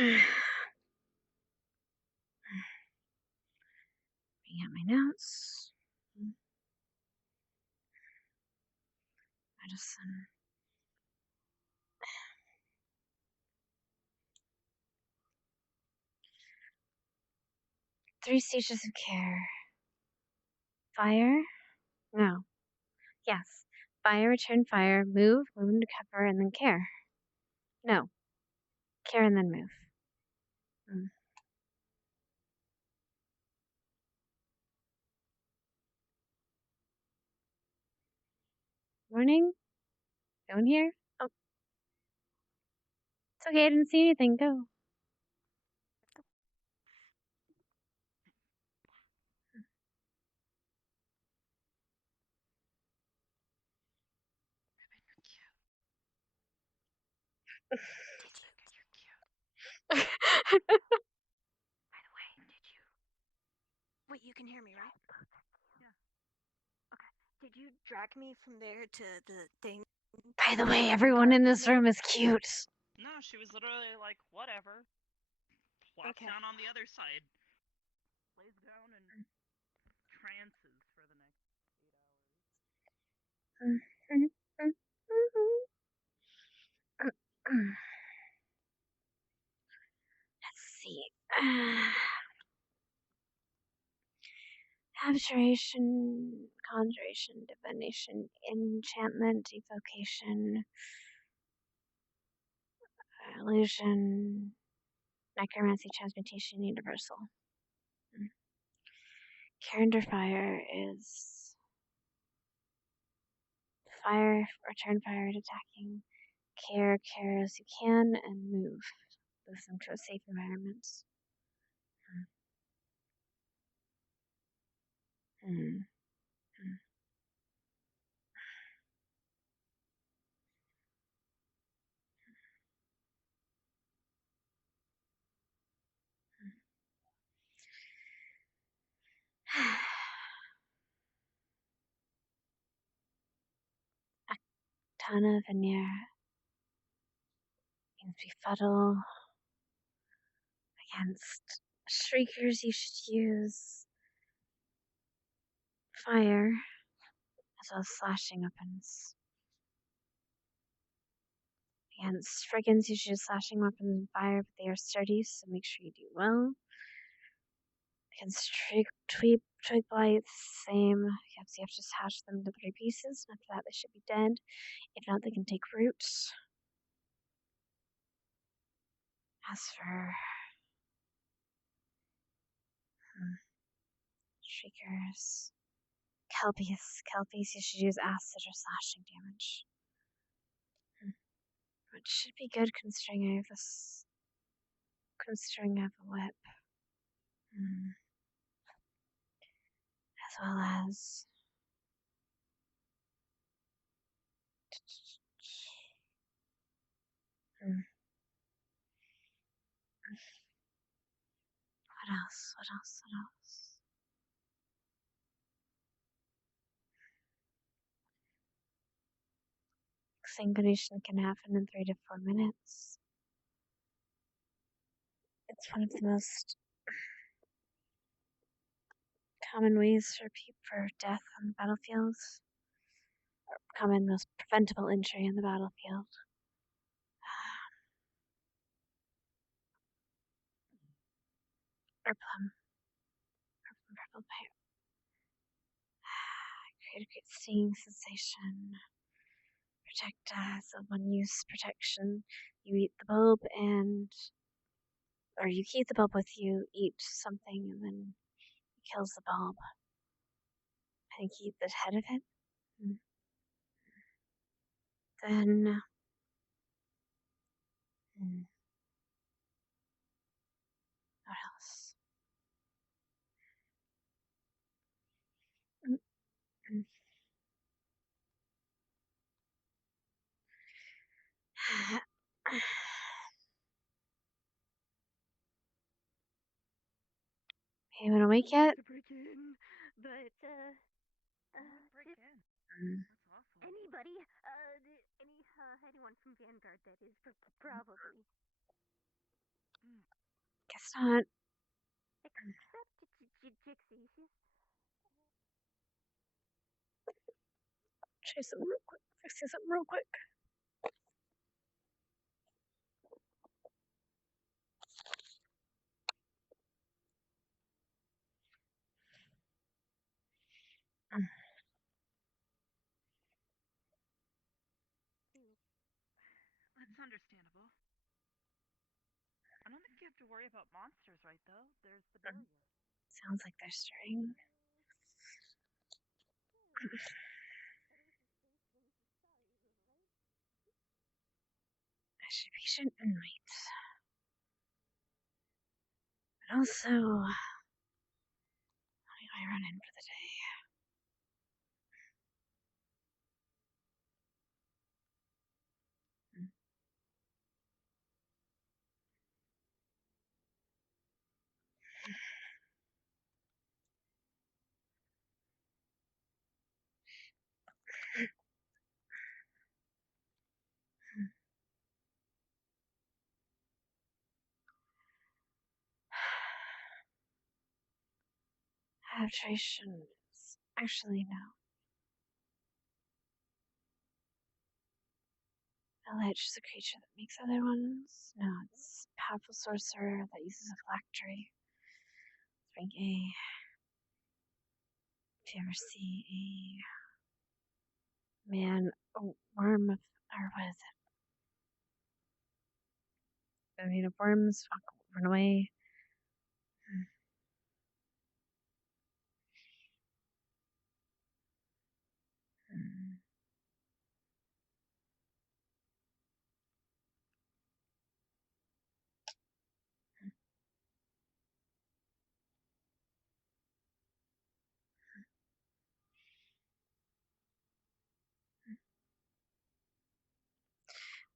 Bring out my notes. Medicine. 3 stages of care. Fire? No. Yes. Fire, return fire, move, wound, cover, and then care. No. Care and then move. Morning? Go in here? Oh. It's okay, I didn't see anything. Go. By the way, wait, you can hear me, right? Yeah. Okay. Did you drag me from there to the thing? By the way, everyone in this room is cute. No, she was literally like, whatever. Plops down on the other side. Lays down and trances for the next 8 hours. Let's see. Abjuration, conjuration, divination, enchantment, evocation, illusion, necromancy, transmutation, universal. Care under fire is fire, return fire at attacking. Care as you can, and move. Move them to a safe environment. Tana veneer means befuddle. Against shriekers, you should use fire as well as slashing weapons. Against brigands, you should use slashing weapons and fire, but they are sturdy, so make sure you do well. Against twig blights, same. Yep, so you have to just hash them into 3 pieces, and after that they should be dead. If not, they can take roots. As for shriekers, kelpies, you should use acid or slashing damage. Which should be good considering I have this. Considering I have a whip. As well as. What else? Sanguination can happen in 3 to 4 minutes. It's one of the most common ways for death on the battlefield. Or common, most preventable injury on the battlefield. Purple pipe. Create a great stinging sensation. Protect as a one-use protection. You eat the bulb or you keep the bulb with you, eat something, and then it kills the bulb. I think you eat the head of it. Then what else? Anyone awake yet? Break in, but Break in. That's awesome. Anybody, anyone from Vanguard that is probably. Guess not. Try something real quick. Fix something real quick. That's understandable. I don't think you have to worry about monsters, right, though? There's the barrier. Sounds like they're stirring. I should be patient and wait. But also, I run in for the day. Adaptation is actually no. A lich is a creature that makes other ones. No, it's a powerful sorcerer that uses a phylactery. Drink a. If you ever see a man, a worm, or what is it? I mean, if worms run away.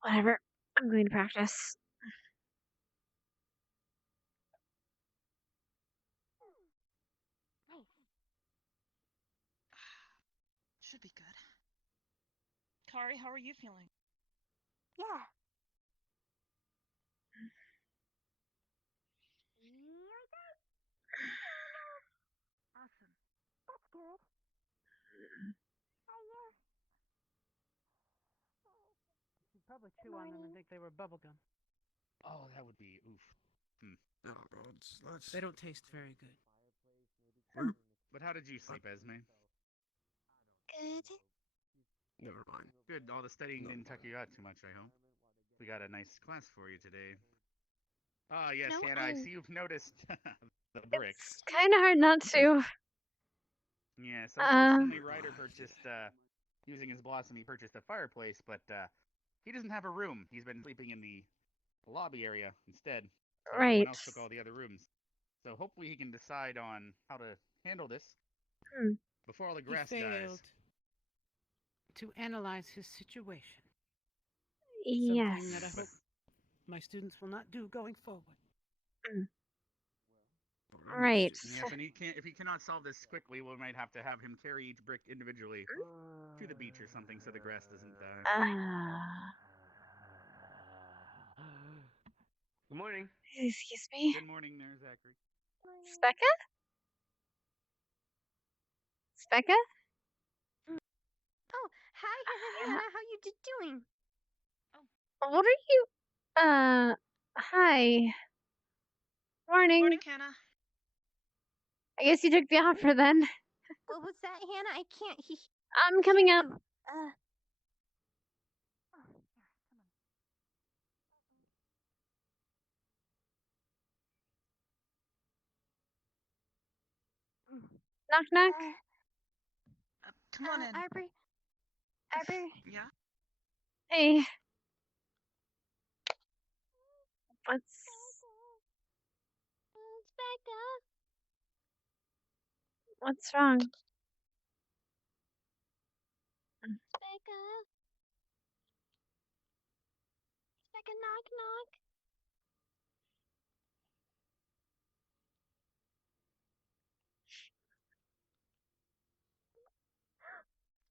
Whatever. I'm going to practice. Should be good. Kari, how are you feeling? Yeah. Awesome. That's good. You should probably chew on them and think they were bubblegum. Oh, that would be oof. No, let's. They don't taste very good. But how did you sleep, Esme? Good. Never mind. Good. All the studying No. didn't tuck you out too much, I hope. We got a nice class for you today. Ah, yes, No, Hannah, I see you've noticed the bricks. It's kind of hard not to. Yes, unfortunately, Ryder purchased, using his blossom, he purchased a fireplace, but he doesn't have a room. He's been sleeping in the lobby area instead. So Right. everyone else took all the other rooms. So hopefully he can decide on how to handle this before all the grass He failed dies. to analyze his situation. Yes. Something that I hope my students will not do going forward. Right. Yes, and if he cannot solve this quickly, we might have to have him carry each brick individually to the beach or something so the grass doesn't die. Good morning. Excuse me. Good morning there, Zachary. Specca? Specca? Oh, hi, Hannah. How you doing? What are you? Hi. Morning. Morning, Hannah. I guess you took the offer then. What was that, Hannah? I can't I'm coming hear up. you. Knock knock. Come on in. Arbor. Yeah? Hey. What's wrong? Becca, knock knock.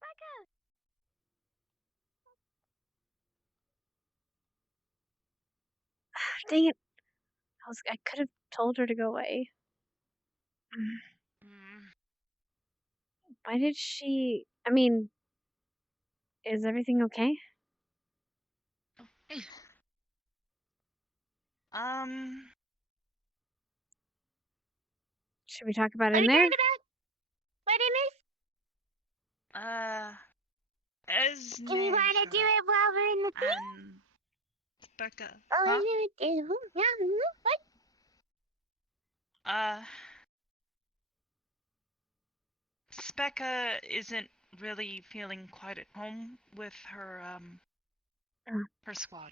Becca. Dang it. I could have told her to go away. Why did she... I mean, is everything okay? Hey. Should we talk about it What in are you there? talking about? What is this? Esne. Do we want to do it while we're in the thing? And Becca. Oh, Huh? what? Specca isn't really feeling quite at home with her, her squad.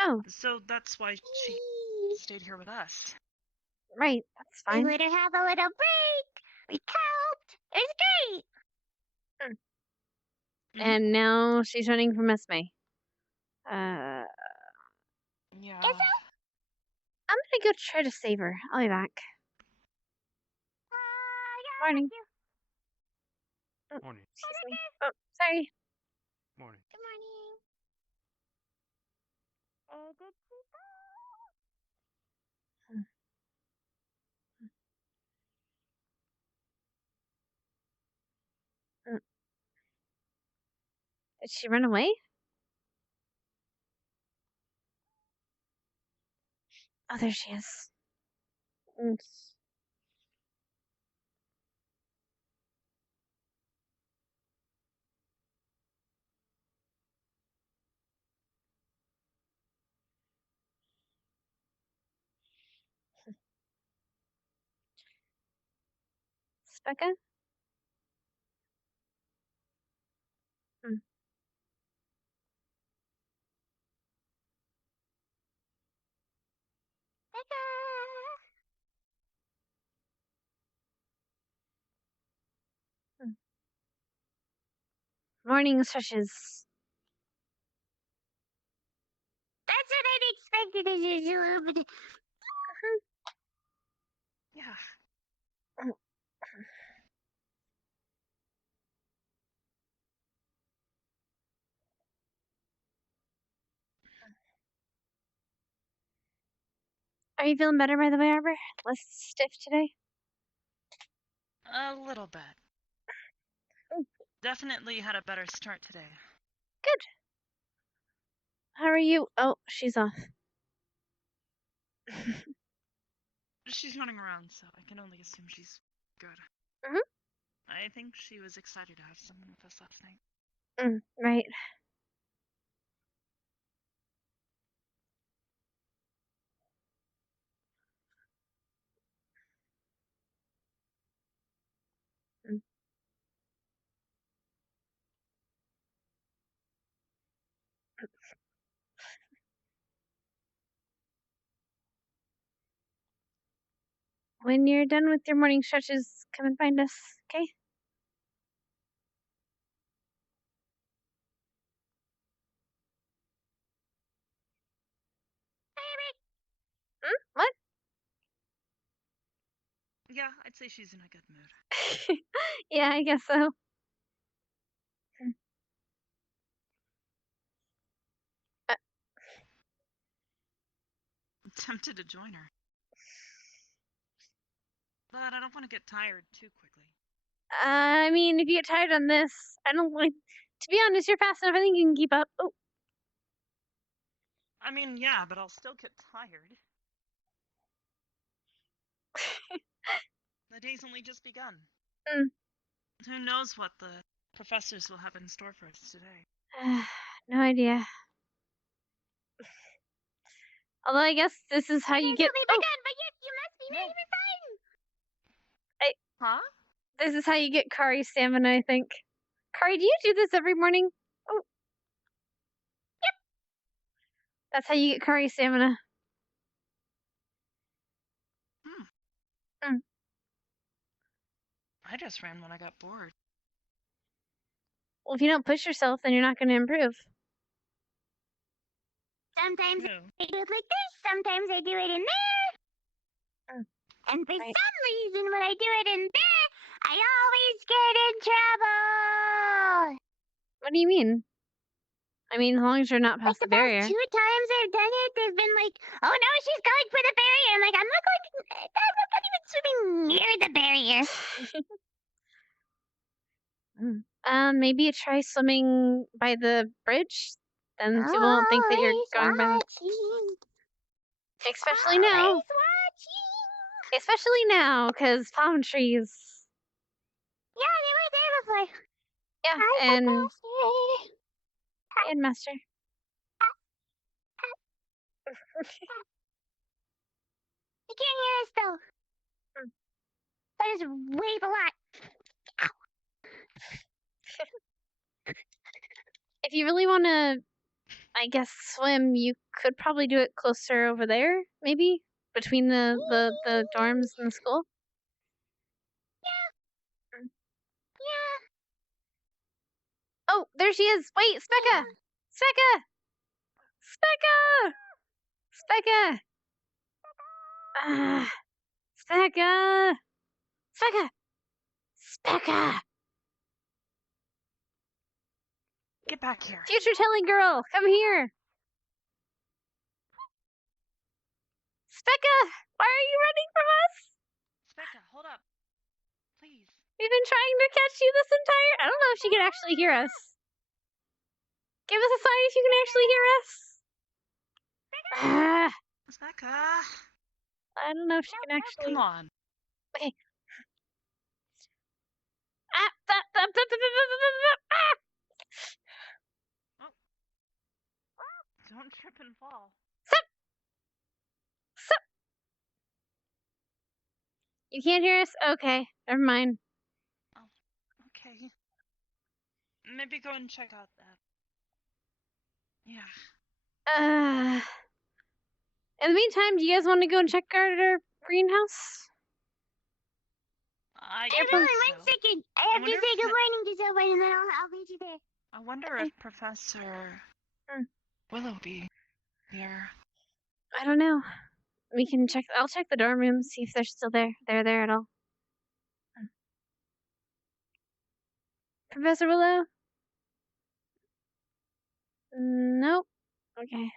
Oh, So that's why she stayed here with us. right. That's We fine. let her have a little break. We coped. It was great. And now she's running from Esme. Yeah. Guess so? I'm gonna go try to save her. I'll be back. Yeah, Morning. thank you. Morning. Excuse me. Oh, sorry. Morning. Good morning. Good Did she run away? Oh, there she is. Becca? Morning stretches. That's what I'd expected as usual. Yeah. Are you feeling better, by the way, Arbor? Less stiff today? A little bit. Definitely had a better start today. Good. How are you? Oh, she's off. She's running around, so I can only assume she's good. I think she was excited to have someone with us last night. Right. When you're done with your morning stretches, come and find us, okay? What? Yeah, I'd say she's in a good mood. Yeah, I guess so. I'm tempted to join her. But I don't want to get tired too quickly. I mean, if you get tired on this, I don't like. To be honest, you're fast enough. I think you can keep up. Oh. I mean, yeah, but I'll still get tired. The day's only just begun. Who knows what the professors will have in store for us today? No idea. Although I guess this is how you get. But yes, you must be very fine. Huh? This is how you get Kari stamina, I think. Kari, do you do this every morning? Oh. Yep. That's how you get Kari stamina. I just ran when I got bored. Well, if you don't push yourself, then you're not going to improve. Sometimes I do it like this, sometimes I do it in there. And for some reason, when I do it in there, I always get in trouble. What do you mean? I mean, as long as you're not past the barrier. About 2 times I've done it, they've been like, "Oh no, she's going for the barrier." I'm like, I'm not even swimming near the barrier. Maybe you try swimming by the bridge. Then people won't think that you're going by. Especially now. Especially now, because palm trees. Yeah, they were there before. Yeah, and master. They can't hear us though. I just wave a lot. If you really want to, I guess, swim, you could probably do it closer over there, maybe? Between the dorms and the school? Yeah. Oh, there she is! Wait, Specca! Specca! Specca! Specca! Specca! Specca! Specca! Get back here. Future telling girl, come here! Specca! Why are you running from us? Specca, hold up. Please. We've been trying to catch you this entire... I don't know if she can actually hear us. Give us a sign if you can actually hear us. Specca. I don't know if she can actually... Come on. Okay. Don't trip and fall. Stop! You can't hear us? Okay, never mind. Oh, okay. Maybe go and check out that. Yeah. In the meantime, do you guys want to go and check our greenhouse? I Hold think on, so. 1 second. I have to wonder say if good morning to someone and then I'll meet you there. I wonder Okay. if Professor Willoughby here. I don't know. We can check. I'll check the dorm room, see if they're still there. They're there at all. Professor Willow? Nope. Okay.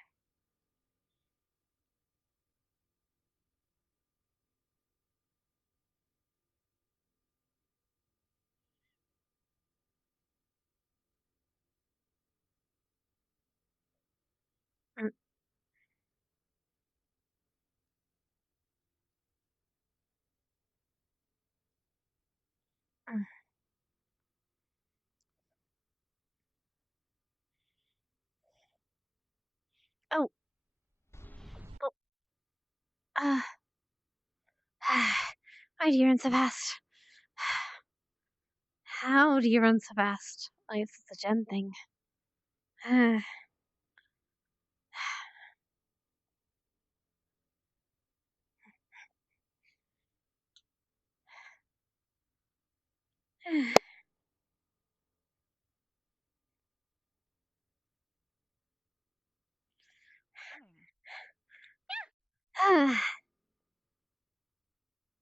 Oh. Oh. Why do you run so fast? How do you run so fast? I guess it's a gem thing.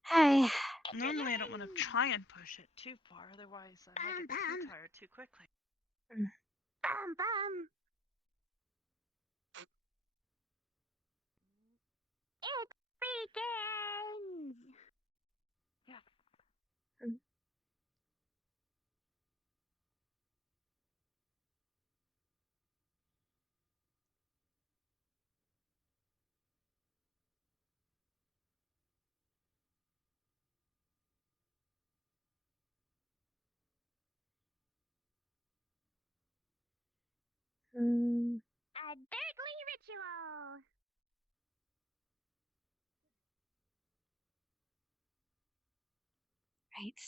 Hey. Normally I don't want to try and push it too far, otherwise I might get too tired too quickly. Bum bum. It's weekend. Yeah. A deadly ritual. Right.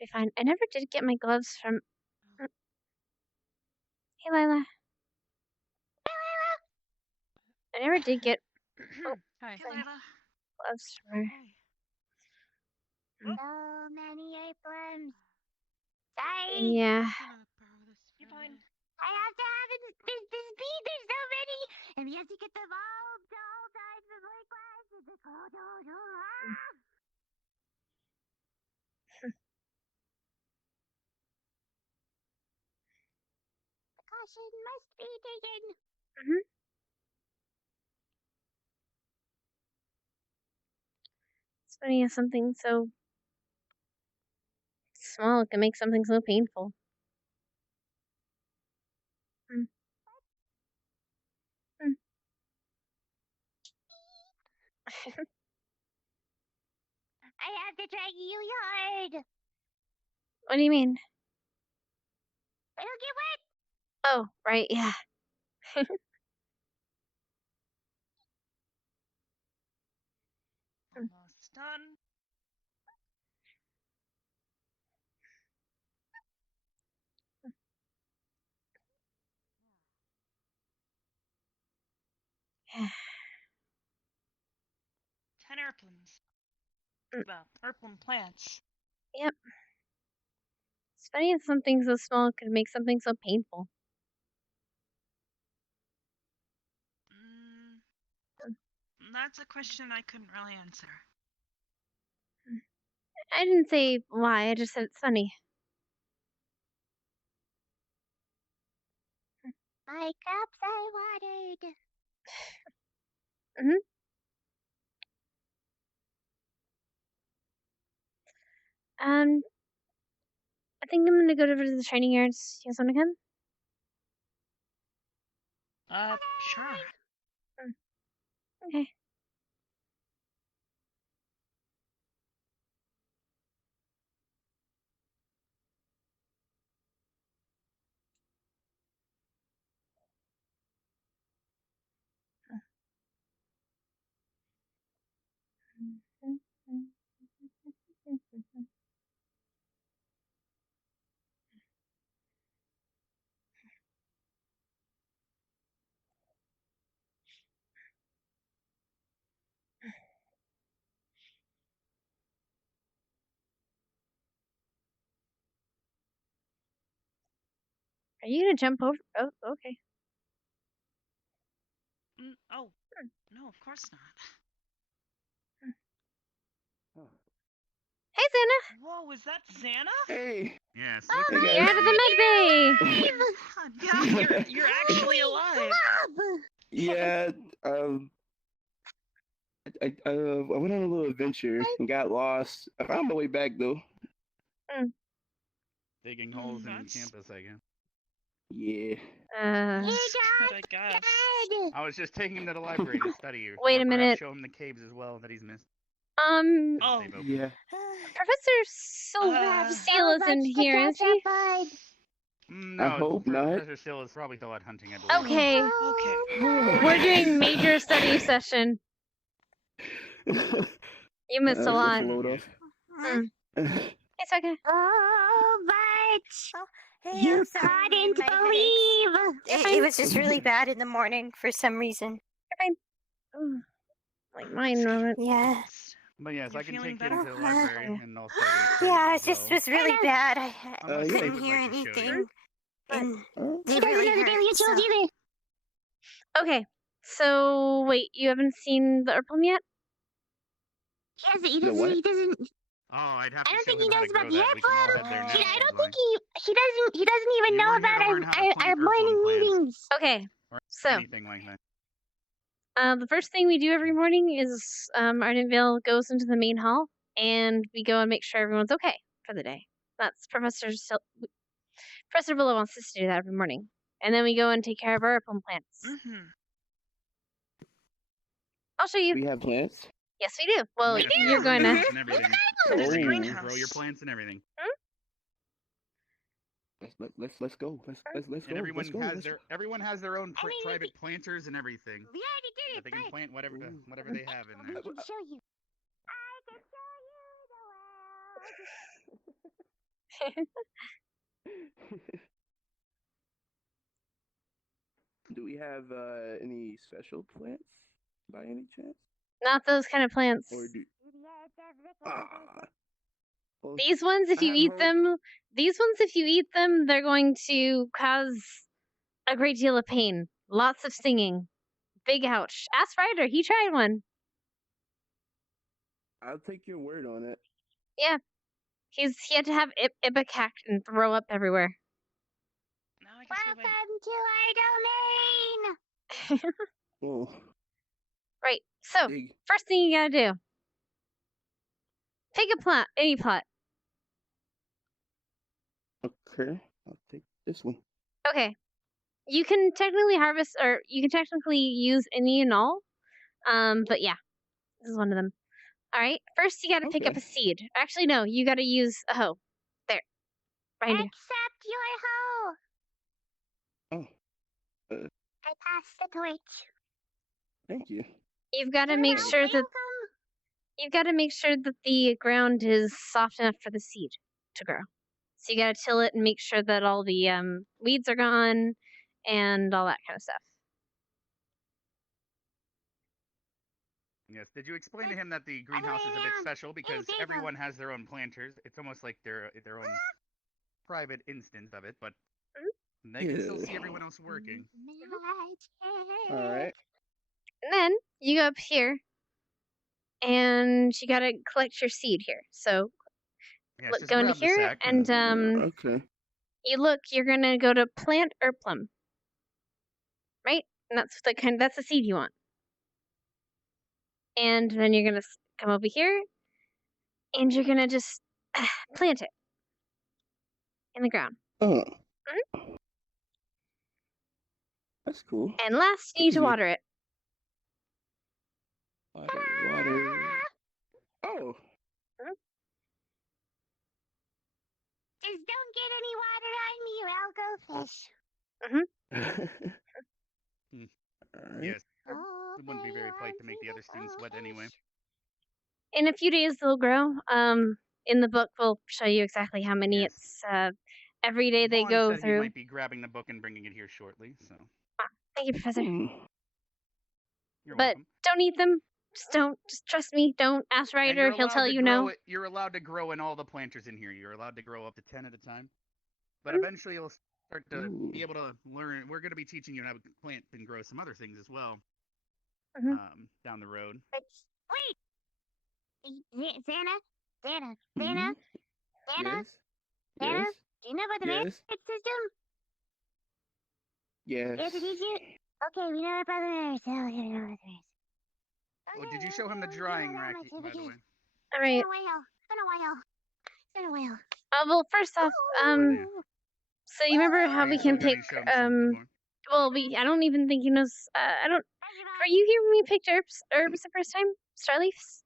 be fine. I never did get my gloves from... Hey, Lila. I never did get Hi. Hey, Lila. gloves from her. Hey. Mm. So many aprons. Sorry. Yeah. I'm gonna borrow this. You fine? I have to have it. This speed. There's so many. And we have to get them all sides before class. It's like, ah. Precaution must be taken. Mm-hmm. It's funny how something so small can make something so painful. Mm. Mm. I have to drag you hard. What do you mean? It'll get wet. Oh, right, yeah. Almost done. Yeah. 10 airplanes. Mm. Well, airplane plants. Yep. It's funny how something so small could make something so painful. That's a question I couldn't really answer. I didn't say why, I just said it's funny. My crops are watered. I think I'm gonna go over to the training yards. You guys wanna come? Sure. Okay. Are you gonna jump over? Oh, okay. Oh, no, of course not. Hey, Xana! Whoa, is that Xana? Hey. Yes. Oh look my at You're out of the med bay! Yeah, you're actually alive. Yeah. I went on a little adventure and got lost. I found my way back though. Digging holes in That's- campus, I guess. Yeah. That's good, I guess. I was just taking him to the library to study. Or Wait a perhaps minute. Show him the caves as well that he's missed. Oh. They've opened. Yeah. Professor Seal isn't here, is he? No, I hope not. Professor Still is probably still out hunting, I believe. Okay, Okay. we're doing major study session. You missed a lot. Load off. It's okay. Oh, but Hey, you I'm sorry, couldn't my believe. It was just really bad in the morning for some reason. Ooh, like mine, Robert. Yeah. But yes, You're I can feeling take him better? to the library Yeah. and also the Yeah, caves it as just well. was really bad. I Unless yeah. couldn't would hear like to show you. anything. And He they doesn't really know the daily hurt. So. chills either. Okay, so wait, you haven't seen the Urplum yet? He The what? doesn't. Oh, I'd have I to don't show think he him how knows to grow about the that. We can all airplane. head there now. I if don't you'd think like. he doesn't even You know weren't here about to learn how to plant our morning Urplum plants. meetings. Okay, Or so anything like that. the first thing we do every morning is Ardenville goes into the main hall and we go and make sure everyone's okay for the day. That's Professor Willow wants us to do that every morning. And then we go and take care of our Urplum plants. Mm-hmm. I'll show you. We have plants. Yes, we do. Well, Yes, you're going to... plants and everything. There's a Oh. greenhouse. Grow your plants and everything. Let's go. Let's And go. everyone Let's go. has Let's their own I mean, private planters and everything. We already did That it. they can But plant whatever they have in we there. can show you. I can show you the world. Do we have any special plants by any chance? Not those kind of plants. Or do well, These ones, if I you have eat hope. them, they're going to cause a great deal of pain. Lots of stinging. Big ouch. Ask Ryder, he tried one. I'll take your word on it. Yeah. He had to have ipecac and throw up everywhere. Now I guess we wait. Welcome to our domain! Oh, Right. So, big. first thing you gotta do. Pick a plot, any plot. Okay, I'll take this one. Okay. You can technically harvest, or you can technically use any and all. But yeah, this is one of them. All right. First, you gotta pick up Okay. a seed. Actually, no, you gotta use a hoe. There. Behind you. Accept your hoe! Oh, I passed the torch. thank you. You've gotta You're make sure that welcome. the ground is soft enough for the seed to grow. So you gotta till it and make sure that all the weeds are gone and all that kind of stuff. Yes. Did you explain to him that the greenhouse is a bit special because Jacob. everyone has their own planters? It's almost like their own private instance of it, but they can still see everyone else working. Magic. All right. And then you go up here and you gotta collect your seed here. So Yes, look, just go into grab the here sack and Okay. you're gonna go to plant Erplum. Right? And that's the seed you want. And then you're gonna come over here and you're gonna just plant it in the ground. Oh. That's cool. And last, you need to Easy. water it. Water. Oh. Just don't get any water on me or I'll go fish. Alright. Yes, it wouldn't be very polite to make the other students sweat anyway. In a few days, they'll grow. In the book, we'll show you exactly how many. Yes. It's every day they Vaughn go said through. he might be grabbing the book and bringing it here shortly, so Thank you, Professor. you're But welcome. don't eat them. Just trust me. Don't ask And Ryder. you're He'll allowed tell to you grow no. it. You're allowed to grow in all the planters in here. You're allowed to grow up to 10 at a time. But eventually you'll start to be able to learn. We're going to be teaching you how to plant and grow some other things as well down the road. But wait! Xana? Mhm. Xana? Yes. Xana? Yes. Do you know about the Yes. merit system? Yes. Yeah, did you? Okay, we know about the merit system. Okay, we know about the merit Oh, did you show him the drawing, Raki, by the way? All right. It's been a while. Well, first off, so you remember how we can pick I don't even think he knows. I don't. Were you here when we picked herbs the first time? Starleafs.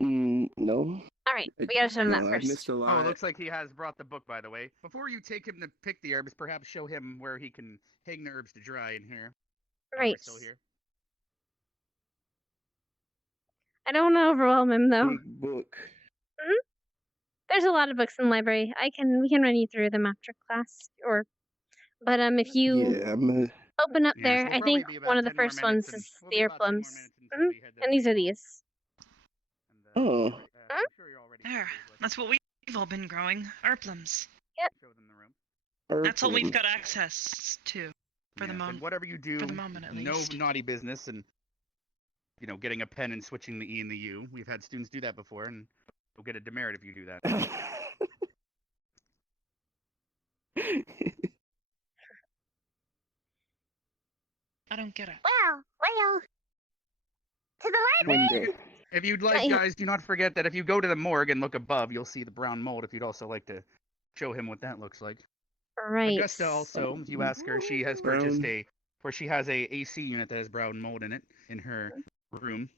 No. All right, we gotta show him that I first. missed a Oh, lot. it looks like he has brought the book, by the way. Before you take him to pick the herbs, perhaps show him where he can hang the herbs to dry in here. Right. We're still here. I don't want to overwhelm him though. Big book. There's a lot of books in the library. We can run you through them after class, but if you open up there, we'll I think probably be one about of the 10 more first ones minutes, and is we'll the be ear about 10 more plums. minutes until we head to And the these are main these. Oh. I'm sure you're already There. That's what we've all been growing. Erplums. show them the room. That's all we've got access to for the moment. And whatever you do, For the moment, at no least. naughty business, and getting a pen and switching the E and the U. We've had students do that before, and you'll get a demerit if you do that. I don't get it. Well. To the library. If you'd like, guys, do not forget that if you go to the morgue and look above, you'll see the brown mold. If you'd also like to show him what that looks like. Right. Augusta also, if you ask her, she has purchased she has a AC unit that has brown mold in it in her room.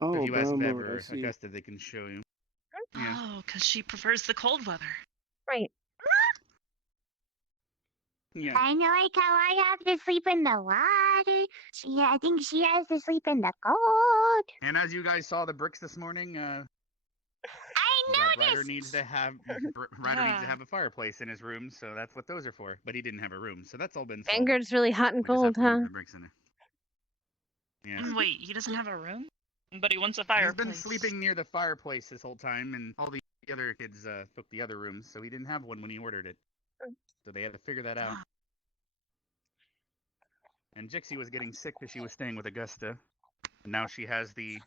Oh, so if you ask brown Bev mold, or I see. Augusta, they can show you. Oh, because she prefers the cold weather. Right. Yeah. Kind of like how I have to sleep in the water. I think she has to sleep in the cold. And as you guys saw the bricks this morning, I Ryder noticed. needs to have a fireplace in his room, so that's what those are for. But he didn't have a room, so that's all been solved. Vanguard's really hot and We just have cold, to move huh? the bricks in it. Yes. Wait, he doesn't have a room? But he wants a He's fireplace. been sleeping near the fireplace this whole time, and all the other kids took the other rooms, so he didn't have one when he ordered it. So they had to figure that out. And Jixie was getting sick because she was staying with Augusta. And now she has the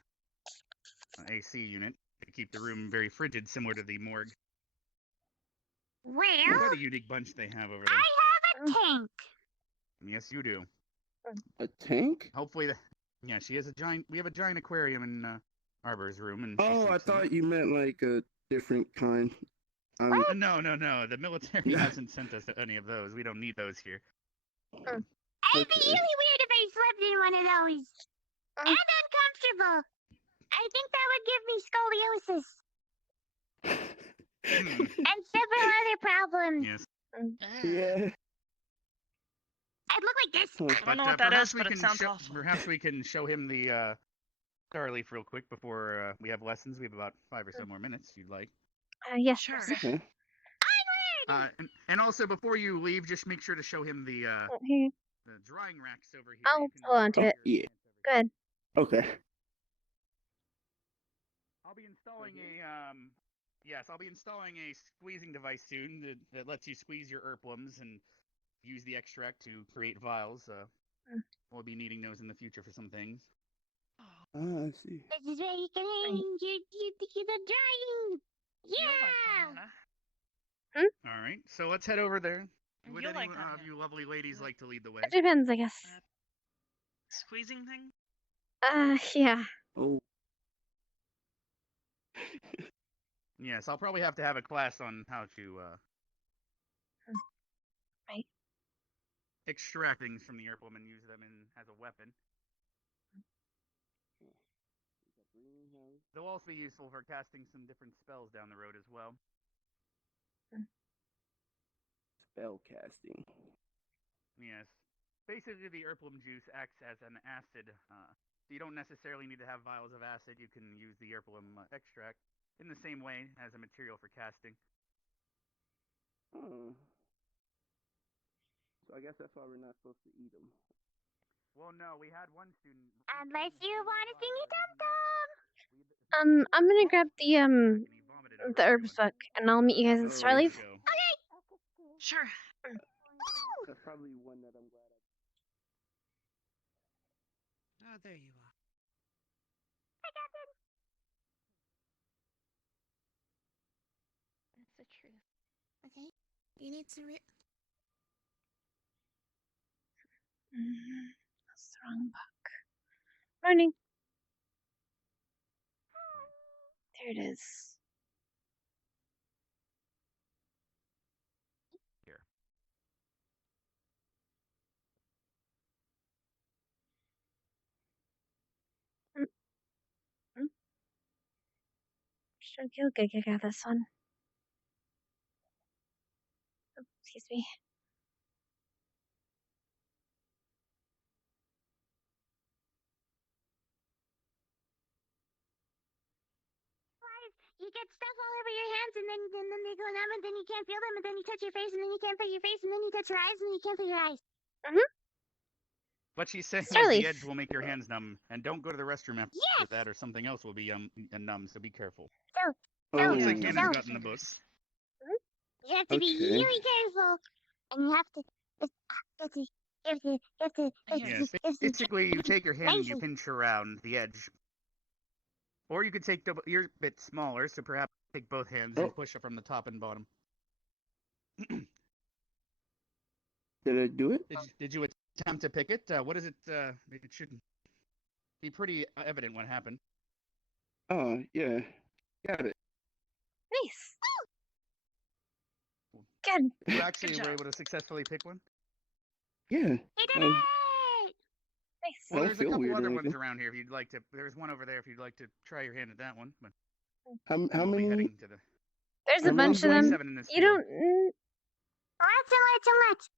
AC unit to keep the room very frigid, similar to the morgue. Well, Quite a unique bunch they have over there. I have a tank. Yes, you do. A tank? Hopefully, yeah, she has a giant. We have a giant aquarium in Arbor's room, and Oh, I thought you meant like a different kind. No. The military hasn't sent us any of those. We don't need those here. It'd be really weird if I slept in one of those. And uncomfortable. I think that would give me scoliosis. And several other problems. Yes. Yeah. I'd look like this. I don't know what that is, but it sounds awful. Perhaps we can show him the Starleaf real quick before we have lessons. We have about 5 or so more minutes, if you'd like. Yes, Sure. Okay. And also, before you leave, just make sure to show him the Here. drying racks over here. I'll You can hold on to put it. your Yeah. pants over here. Good. Okay. I'll be installing I'll be installing a squeezing device soon that lets you squeeze your erplums and use the extract to create vials. We'll be needing those in the future for some things. Ah, I see. This is where you can hang the drying. Yeah. All right, so let's head over there. Would You'll any like that, of you lovely ladies like to lead the way? It depends, I guess. Squeezing thing? Yeah. Oh. Yes, I'll probably have to have a class on how to Right. extract things from the erplum and use them as a weapon. They'll also be useful for casting some different spells down the road as well. Spell casting. Yes. Basically, the erplum juice acts as an acid. So you don't necessarily need to have vials of acid. You can use the erplum extract in the same way as a material for casting. Oh. So I guess that's why we're not supposed to eat them. Well, no, we had one student. Unless you want to sing a dum-dum. I'm gonna grab the herbs book, and I'll meet you guys in Starleaf. Okay. Sure. That's probably one that I'm glad I... Oh, there you are. Hi, Captain. That's the truth. Okay. You need to That's the wrong book. Morning. There it is. Here. Sure, you'll get a kick out of this one. Oh, excuse me. You get stuff all over your hands, and then they go numb, and then you can't feel them, and then you touch your face, and then you can't feel your face, and then you touch your eyes, and then you can't feel your eyes. What she's saying is Starleaf. the edge will make your hands numb, and don't go to the restroom after that, or something else will be numb. So be careful. So, Looks like Oh. Hannah's gotten the books. you have to be Okay. really careful, and you have to. Yes, basically you take your hand and you pinch around the edge. Or you could take you're a bit smaller, so perhaps take both hands and push it from the top and bottom. Did I do it? Did you attempt to pick it? What is it? It should be pretty evident what happened. Oh, yeah. Got it. Nice. Good. You actually Good were job. able to successfully pick one? Yeah. You did it! Nice. Well, I there's a feel couple weird or other ones anything. around here if you'd like to. There's one over there if you'd like to try your hand at that one. But How we'll be many? heading to the There's a How many bunch of them. 27 in this You field. don't. Too much.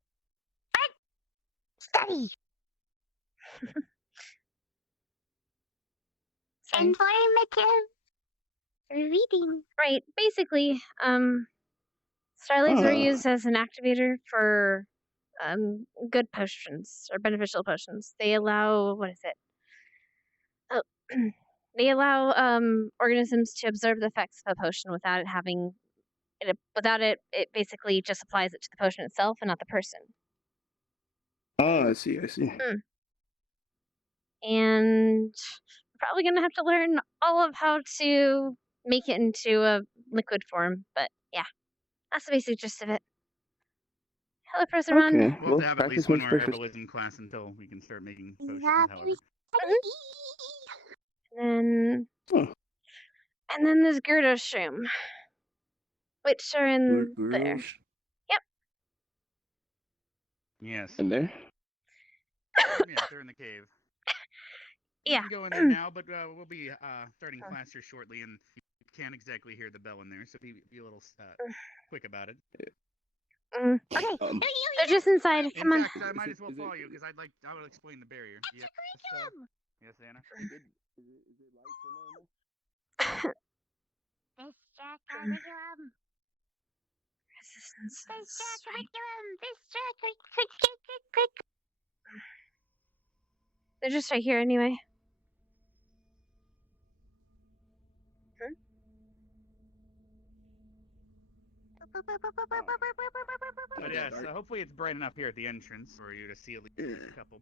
Study. Sorry. Informative. Reading. Right. Basically, starlights are used as an activator for good potions or beneficial potions. They allow Oh, they allow organisms to observe the effects of a potion without it having it. Without it, it basically just applies it to the potion itself and not the person. Oh, I see. And we're probably gonna have to learn all of how to make it into a liquid form. But yeah, that's the basic gist of it. Hello, Professor Ron. Okay. We'll have Well, to have at practice least one makes more perfect. herbalism class until we can start making potions, Yeah, however. And then there's Gerdo's shroom, which are in there. Yep. Yes. In there? Yeah, they're in the cave. We Yeah. can go in there now, but we'll be starting class here shortly, and you can't exactly hear the bell in there, so be a little quick about it. Okay. They're just inside. Come In on. fact, I might as well follow you because I will explain the barrier. Yes, yes, Anna. Distract curriculum. Resistance. Distract curriculum. Distract quick. They're just right here anyway. But yes, hopefully it's bright enough here at the entrance for you to see at least a couple.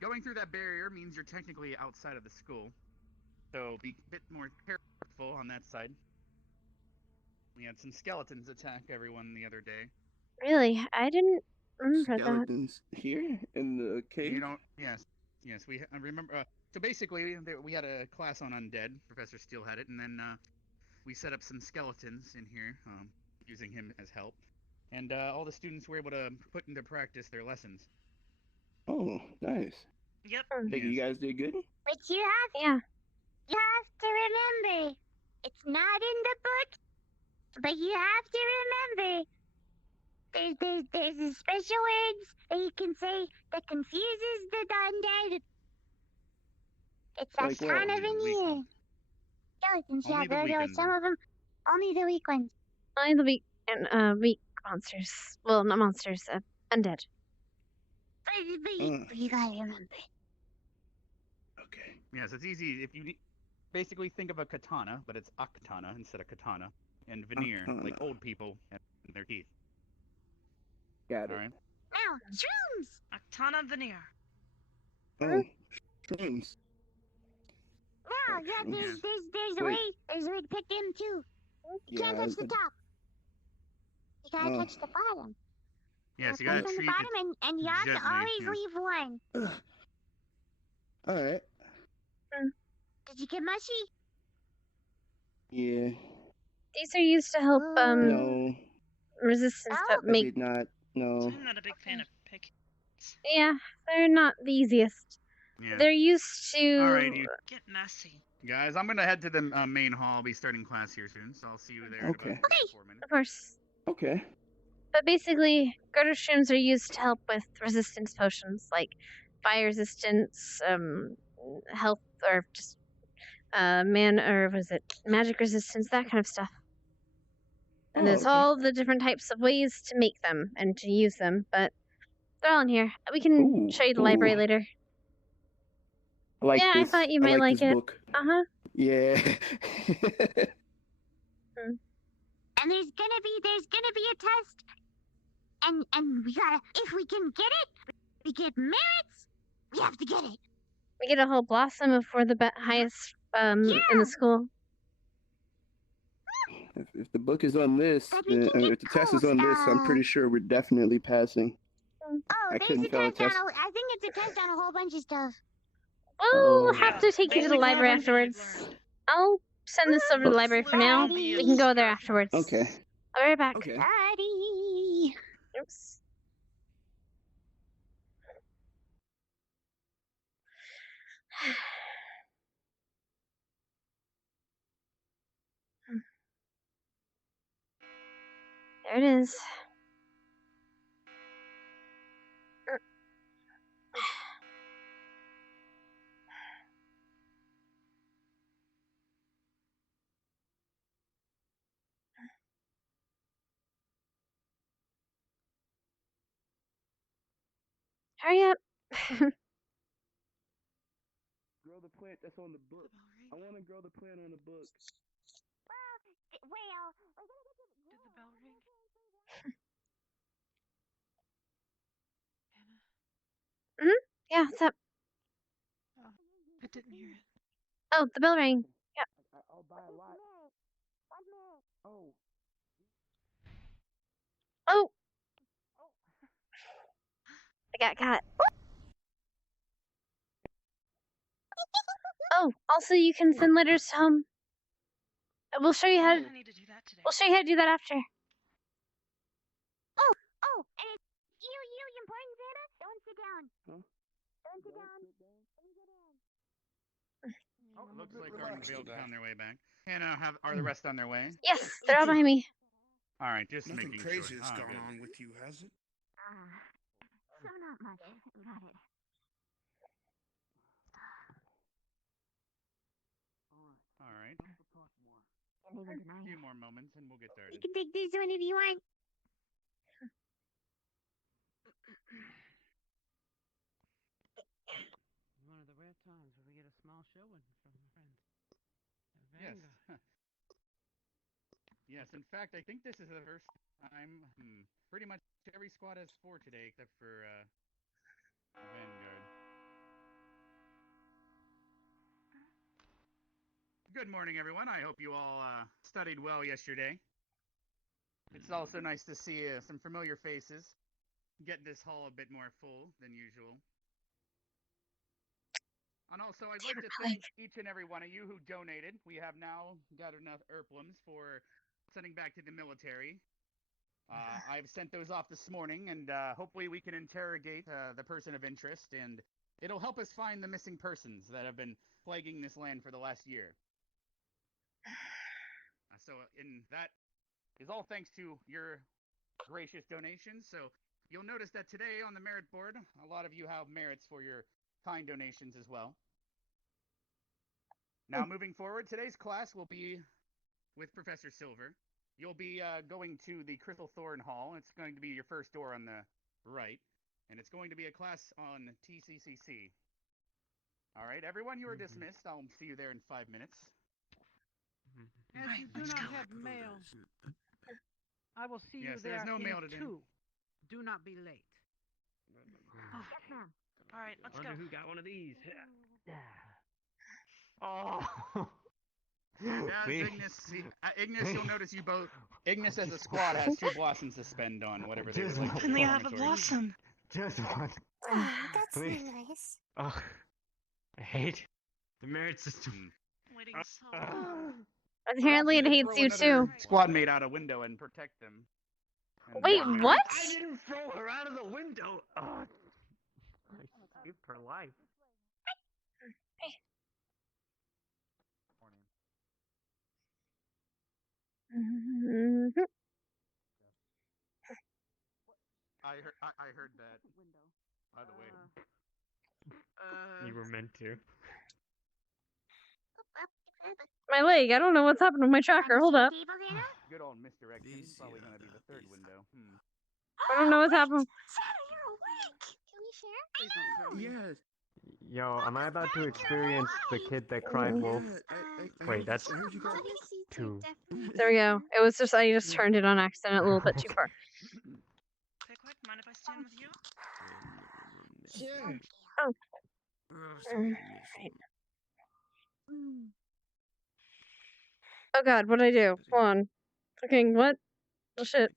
Going through that barrier means you're technically outside of the school, so be a bit more careful on that side. We had some skeletons attack everyone the other day. Really? I didn't remember Skeletons here in the cave? You don't? Yes. I remember. So basically, we had a class on undead. Professor Steele had it, and then we set up some skeletons in here, using him as help, and all the students were able to put into practice their lessons. Oh, nice. Yep. Think you guys did good? But you have to remember, it's not in the book, but you have to remember, there's special words that you can say that confuses the undead. It's Like what? kind of in here. Skeletons, Only the there weak are ones, some of them, only the weak ones. Only the weak monsters. Well, not monsters. Undead. But you gotta remember. Okay. Yes, it's easy. If you basically think of a katana, but it's aktana instead of katana, and veneer, like old people and their teeth. Got it. All right. Now, shrooms. Actana veneer. Oh, shrooms. Wow, yeah, there's a way to pick them too. You can't touch the top. You gotta touch the bottom. Yes, you gotta touch on the treat bottom, and you have to gently, always yeah. leave one. All right. Did you get mushy? Yeah. These are used to help No, resistance, but I make. did not. No. I'm not a big fan of pick. Yeah, they're not the easiest. Yeah. They're used to. All right, you Get messy. guys. I'm gonna head to the main hall. I'll be starting class here soon, so I'll see you there in about 3 or 4 minutes. Of course. Okay. But basically, Gerder shrooms are used to help with resistance potions like fire resistance, health, or just magic resistance, that kind of stuff. And there's all the different types of ways to make them and to use them, but they're all in here. We can show you the library later. I like yeah, this. I thought you might like this it. book. Uh-huh. Yeah. And there's gonna be a test. And we gotta, if we can get it, we get merits, we have to get it. We get a whole blossom if we're the highest in the school. If the book is on this, then, if the test is on this, I'm pretty sure we're definitely passing. Oh, I there's couldn't a fail a test test. I think it's a test on a whole bunch of stuff. We'll have to take you to the Basically library everything we've afterwards. learned. I'll send this over to the library for now. We can go there afterwards. Okay. I'll be right back. Okay. Daddy. Oops. There it is. Hurry up. Grow the plant that's on the book. I want to grow the plant on the book. Well, Did the bell ring? Hannah? Yeah, what's up? Oh, I didn't hear it. Oh, the bell rang. Yeah. I'll buy a lot. Oh. Oh! I got caught. Oh, also you can send letters home. We'll show you how to, I need to do that today. we'll show you how to do that after. Oh, and it's you important, Santa. Don't sit down. Huh? Don't sit down. Oh, looks like Garden Vale's on their way back. Hannah, are the rest on their way? Yes, they're all behind me. All right, just Nothing making crazy sure. has Ah, gone good. on with you, has it? So not much. Got it. All right. Can't even A deny few it. more moments and we'll get You started. can take this one if you want. One of the rare times where we get a small showing from our friends. Yes. Yes, in fact, I think this is the first time pretty much every squad has 4 today except for Vanguard. Good morning, everyone. I hope you all studied well yesterday. It's also nice to see some familiar faces. Get this hall a bit more full than usual. And also, I'd like to thank each and every one of you who donated. We have now got enough Erplums for sending back to the military. I've sent those off this morning, and hopefully we can interrogate the person of interest, and it'll help us find the missing persons that have been plaguing this land for the last year. So, in that is all thanks to your gracious donations. So, you'll notice that today on the merit board, a lot of you have merits for your kind donations as well. Now, moving forward, today's class will be with Professor Silver. You'll be going to the Crystal Thorn Hall. It's going to be your first door on the right, and it's going to be a class on TCCC. All right, everyone, you are dismissed. I'll see you there in 5 minutes. As you do not have mail, I will see you Yes, there there's no in mail today. 2. Do not be late. Oh, yes, ma'am. All right, let's go. Wonder who got one of these. Oh. As Ignis, you'll notice you both. Ignis as a squad has 2 blossoms to spend on whatever they would like to do. And they have a blossom. Just one. That's Please. nice. Oh, I hate the merit system. Waiting so long. Apparently it Perhaps you hates could you throw another too. squad mate out a window and protect them. And Wait, then- what? I didn't throw her out of the window. Oh, I saved her life. Mhm. I heard that. By the way. You were meant to. My leg. I don't know what's happened with my tracker. Hold up. Good old misdirection. These, Probably yeah, gonna be the third these. window. I don't know what's happened. Santa, you're awake. Can we share? Please don't throw me. Yes. Yo, am I about to experience the kid that cried wolf? I Wait, heard- that's I heard you guys. 2. There we go. It was just I just turned it on accident a little bit too far. Pickwick, mind if I stand with you? Sure. Oh. Right. Oh god, what'd I do? Hold on. Fucking what? Oh shit.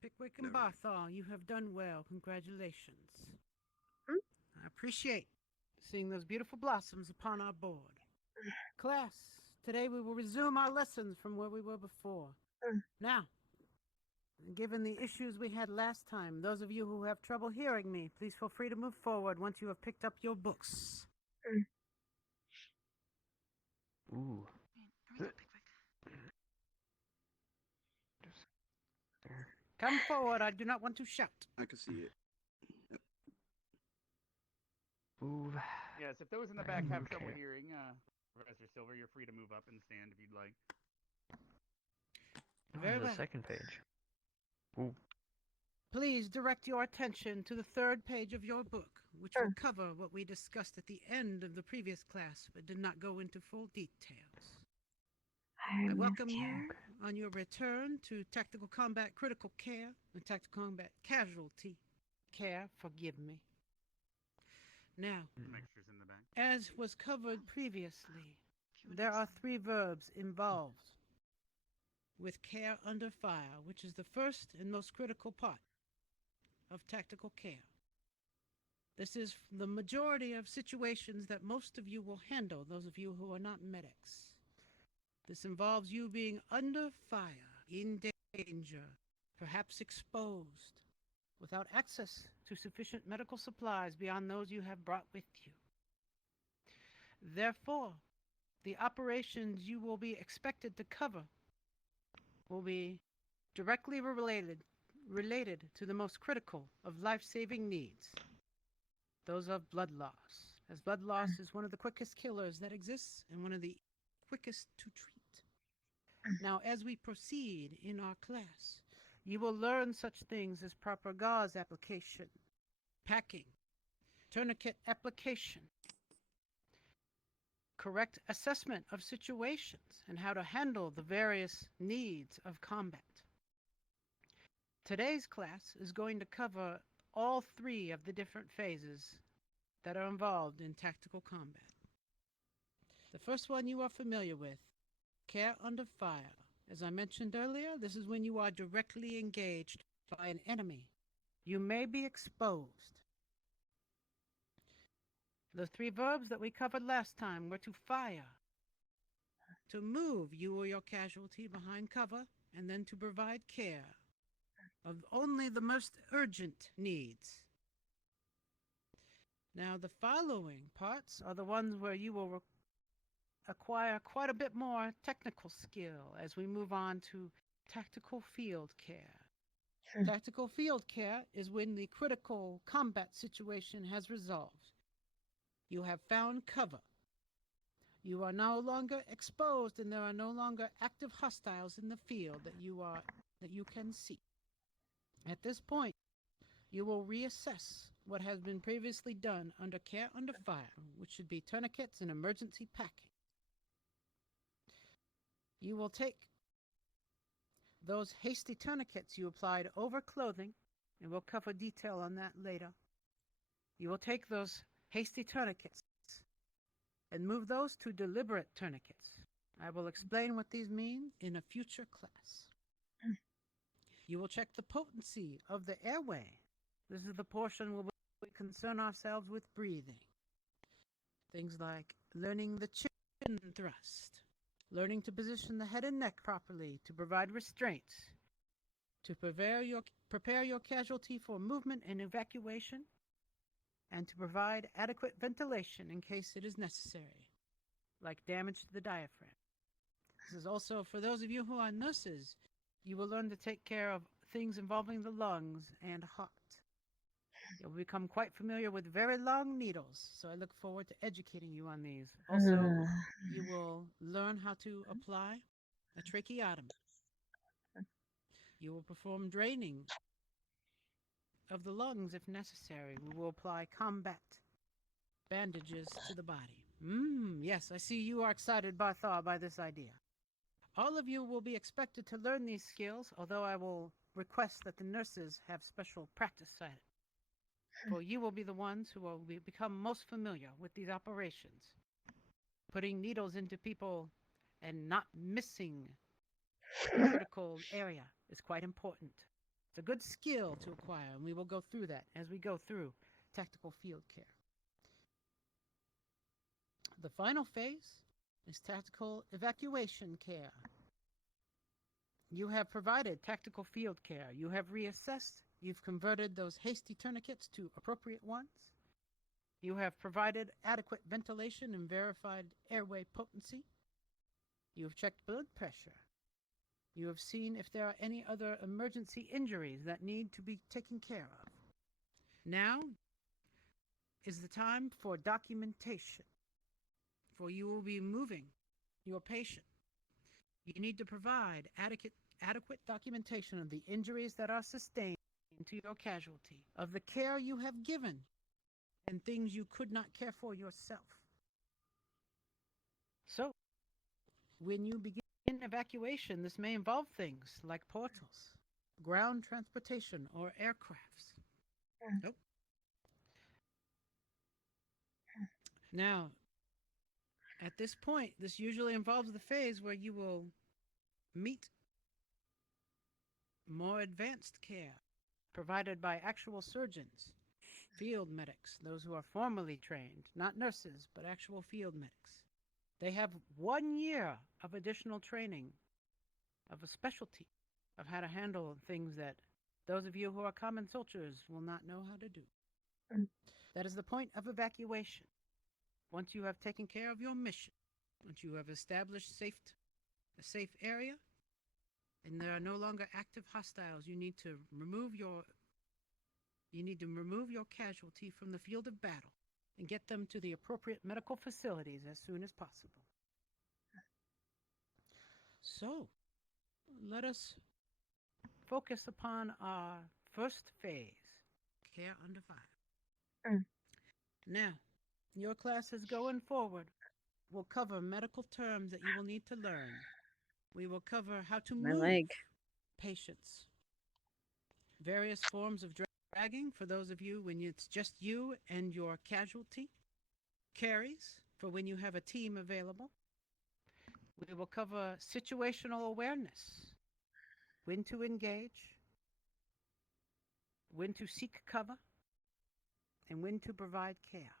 Pickwick and Barthol, you have done well. Congratulations. Hmm? I appreciate seeing those beautiful blossoms upon our board. Class, today we will resume our lessons from where we were before. Now, given the issues we had last time, those of you who have trouble hearing me, please feel free to move forward once you have picked up your books. Ooh. Where's Pickwick? Come forward, I do not want to shout. I can see it. Ooh. Yes, if those in the back have trouble Okay. hearing, Professor Silver, you're free to move up and stand if you'd like. Oh, Very there's well. a second page. Ooh. Please direct your attention to the third page of your book, which will cover what we discussed at the end of the previous class, but did not go into full details. I welcome you on your return to Tactical Combat Critical Care and Tactical Combat Casualty Care, forgive me. Now, Some extras in the back. as was covered previously, there are 3 verbs involved with care under fire, which is the first and most critical part of tactical care. This is the majority of situations that most of you will handle, those of you who are not medics. This involves you being under fire, in danger, perhaps exposed, without access to sufficient medical supplies beyond those you have brought with you. Therefore, the operations you will be expected to cover will be directly related to the most critical of life-saving needs, those of blood loss, as blood loss is one of the quickest killers that exists and one of the quickest to treat. Now, as we proceed in our class, you will learn such things as proper gauze application, packing, tourniquet application, correct assessment of situations, and how to handle the various needs of combat. Today's class is going to cover all 3 of the different phases that are involved in tactical combat. The first one you are familiar with, care under fire. As I mentioned earlier, this is when you are directly engaged by an enemy. You may be exposed. The 3 verbs that we covered last time were to fire, to move you or your casualty behind cover, and then to provide care of only the most urgent needs. Now, the following parts are the ones where you will acquire quite a bit more technical skill as we move on to tactical field care. Tactical field care is when the critical combat situation has resolved. You have found cover. You are no longer exposed, and there are no longer active hostiles in the field that you can see. At this point, you will reassess what has been previously done under care under fire, which should be tourniquets and emergency packing. You will take those hasty tourniquets you applied over clothing, and we'll cover detail on that later. You will take those hasty tourniquets and move those to deliberate tourniquets. I will explain what these mean in a future class. You will check the potency of the airway. This is the portion where we concern ourselves with breathing. Things like learning the chin thrust, learning to position the head and neck properly to provide restraints, to prepare your casualty for movement and evacuation, and to provide adequate ventilation in case it is necessary, like damage to the diaphragm. This is also for those of you who are nurses. You will learn to take care of things involving the lungs and heart. You'll become quite familiar with very long needles, so I look forward to educating you on these. Also, you will learn how to apply a tracheotomy. You will perform draining of the lungs if necessary. We will apply combat bandages to the body. Yes, I see you are excited by this idea. All of you will be expected to learn these skills, although I will request that the nurses have special practice at it. For you will be the ones who will become most familiar with these operations. Putting needles into people and not missing the critical area is quite important. It's a good skill to acquire, and we will go through that as we go through tactical field care. The final phase is tactical evacuation care. You have provided tactical field care. You have reassessed. You've converted those hasty tourniquets to appropriate ones. You have provided adequate ventilation and verified airway potency. You have checked blood pressure. You have seen if there are any other emergency injuries that need to be taken care of. Now is the time for documentation. For you will be moving your patient. You need to provide adequate documentation of the injuries that are sustained to your casualty of the care you have given and things you could not care for yourself. So, when you begin evacuation, this may involve things like portals, ground transportation, or aircrafts. Nope. Now, at this point, this usually involves the phase where you will meet more advanced care provided by actual surgeons, field medics, those who are formally trained, not nurses, but actual field medics. They have 1 year of additional training of a specialty of how to handle things that those of you who are common soldiers will not know how to do. That is the point of evacuation. Once you have taken care of your mission, once you have established a safe area, and there are no longer active hostiles, you need to remove your casualty from the field of battle and get them to the appropriate medical facilities as soon as possible. So, let us focus upon our first phase, care under fire. Now, your classes going forward will cover medical terms that you will need to learn. We will cover how to move patients, various forms of dragging for those of you when it's just you and your casualty, carries for when you have a team available. We will cover situational awareness, when to engage, when to seek cover, and when to provide care.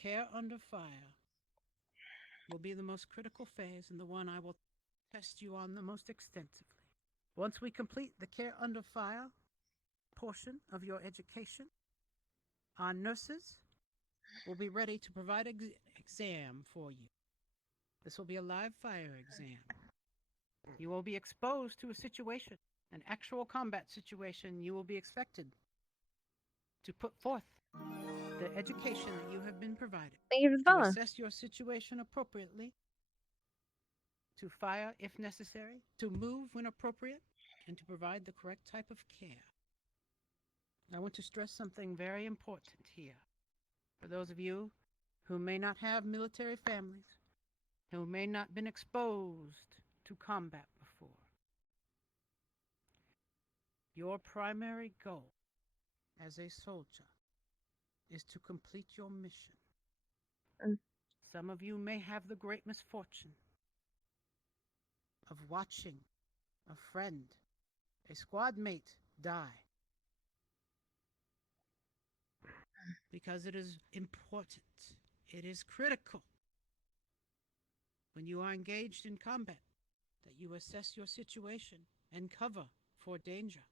Care under fire will be the most critical phase and the one I will test you on the most extensively. Once we complete the care under fire portion of your education, our nurses will be ready to provide an exam for you. This will be a live fire exam. You will be exposed to a situation, an actual combat situation. You will be expected to put forth the education that you have been provided, to assess your situation appropriately, to fire if necessary, to move when appropriate, and to provide the correct type of care. I want to stress something very important here. For those of you who may not have military families, who may not been exposed to combat before, your primary goal as a soldier is to complete your mission. Some of you may have the great misfortune of watching a friend, a squad mate, die. Because it is important, it is critical when you are engaged in combat that you assess your situation and cover for danger.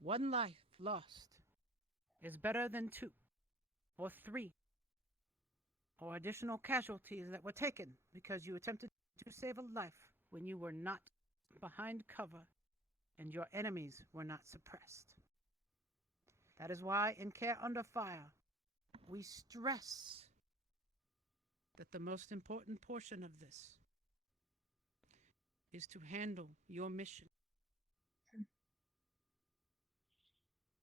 1 life lost is better than 2 or 3 or additional casualties that were taken because you attempted to save a life when you were not behind cover and your enemies were not suppressed. That is why in Care Under Fire, we stress that the most important portion of this is to handle your mission.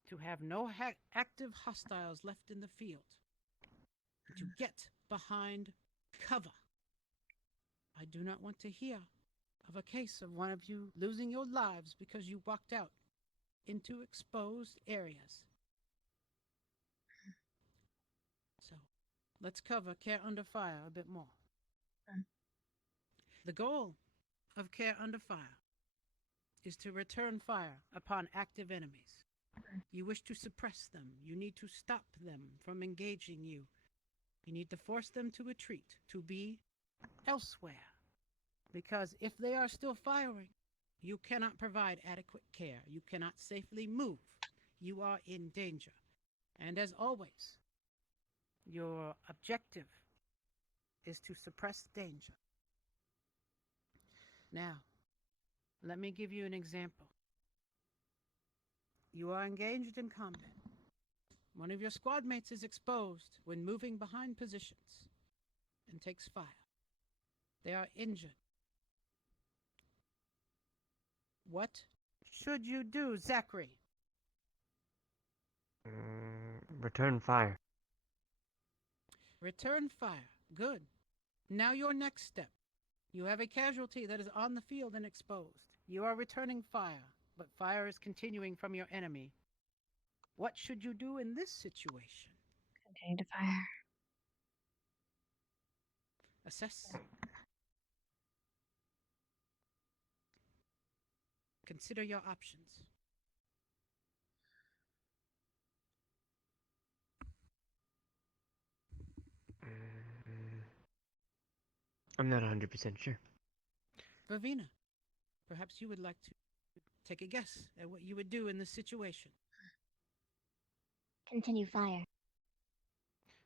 To have no active hostiles left in the field. And to get behind cover. I do not want to hear of a case of one of you losing your lives because you walked out into exposed areas. So, let's cover Care Under Fire a bit more. The goal of Care Under Fire is to return fire upon active enemies. You wish to suppress them. You need to stop them from engaging you. You need to force them to retreat, to be elsewhere. Because if they are still firing, you cannot provide adequate care. You cannot safely move. You are in danger. And as always, your objective is to suppress danger. Now, let me give you an example. You are engaged in combat. One of your squad mates is exposed when moving behind positions and takes fire. They are injured. What should you do, Zachary? Return fire. Return fire. Good. Now your next step. You have a casualty that is on the field and exposed. You are returning fire, but fire is continuing from your enemy. What should you do in this situation? Continue to fire. Assess. Consider your options. I'm not 100% sure. Vervina, perhaps you would like to take a guess at what you would do in this situation. Continue fire.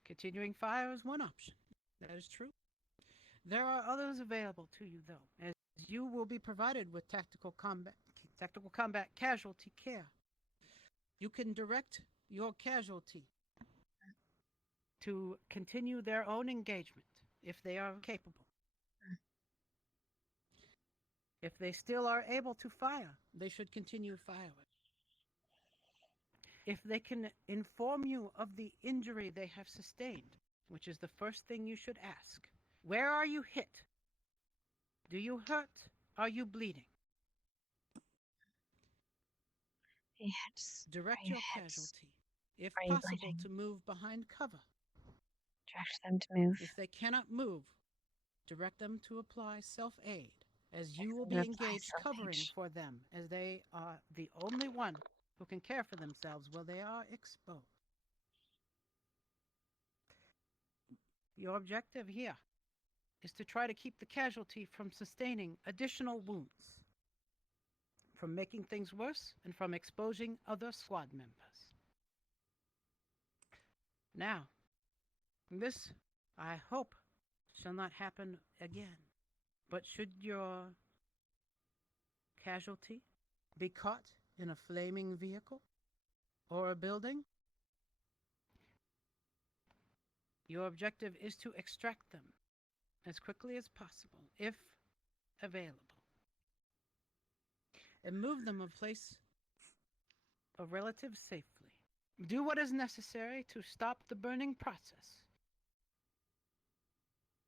Continuing fire is one option. That is true. There are others available to you, though, as you will be provided with tactical combat casualty care. You can direct your casualty to continue their own engagement if they are capable. If they still are able to fire, they should continue firing. If they can inform you of the injury they have sustained, which is the first thing you should ask. Where are you hit? Do you hurt? Are you bleeding? Hits. Direct your casualty, if Are you possible, bleeding? to move behind cover. Direct them to move. If they cannot move, direct them to apply self-aid, as you will them be to apply engaged covering self-aid. for them, as they are the only one who can care for themselves while they are exposed. Your objective here is to try to keep the casualty from sustaining additional wounds, from making things worse, and from exposing other squad members. Now, this, I hope, shall not happen again. But should your casualty be caught in a flaming vehicle or a building, your objective is to extract them as quickly as possible, if available, and move them a place of relative safety. Do what is necessary to stop the burning process.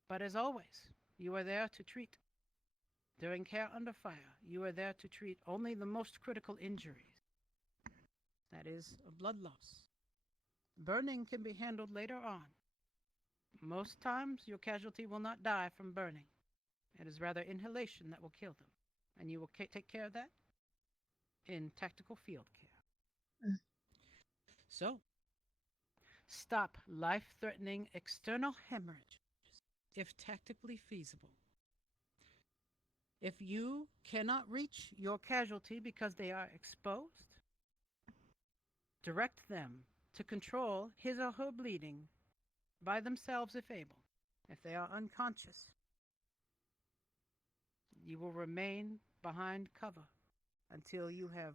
But as always, you are there to treat. During care under fire, you are there to treat only the most critical injuries. That is, a blood loss. Burning can be handled later on. Most times, your casualty will not die from burning. It is rather inhalation that will kill them, and you will take care of that in tactical field care. So, stop life-threatening external hemorrhage if tactically feasible. If you cannot reach your casualty because they are exposed, direct them to control his or her bleeding by themselves if able. If they are unconscious, you will remain behind cover until you have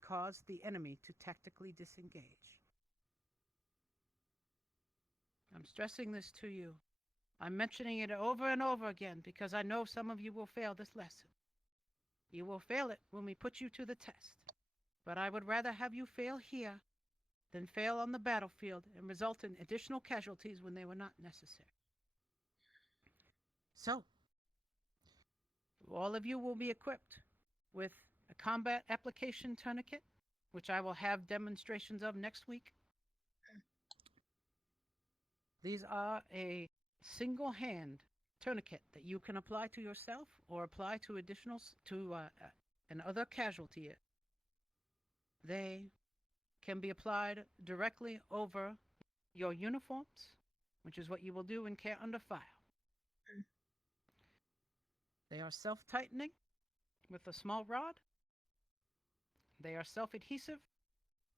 caused the enemy to tactically disengage. I'm stressing this to you. I'm mentioning it over and over again because I know some of you will fail this lesson. You will fail it when we put you to the test. But I would rather have you fail here than fail on the battlefield and result in additional casualties when they were not necessary. So, all of you will be equipped with a combat application tourniquet, which I will have demonstrations of next week. These are a single-hand tourniquet that you can apply to yourself or apply to another casualty. They can be applied directly over your uniforms, which is what you will do in care under fire. They are self-tightening with a small rod. They are self-adhesive.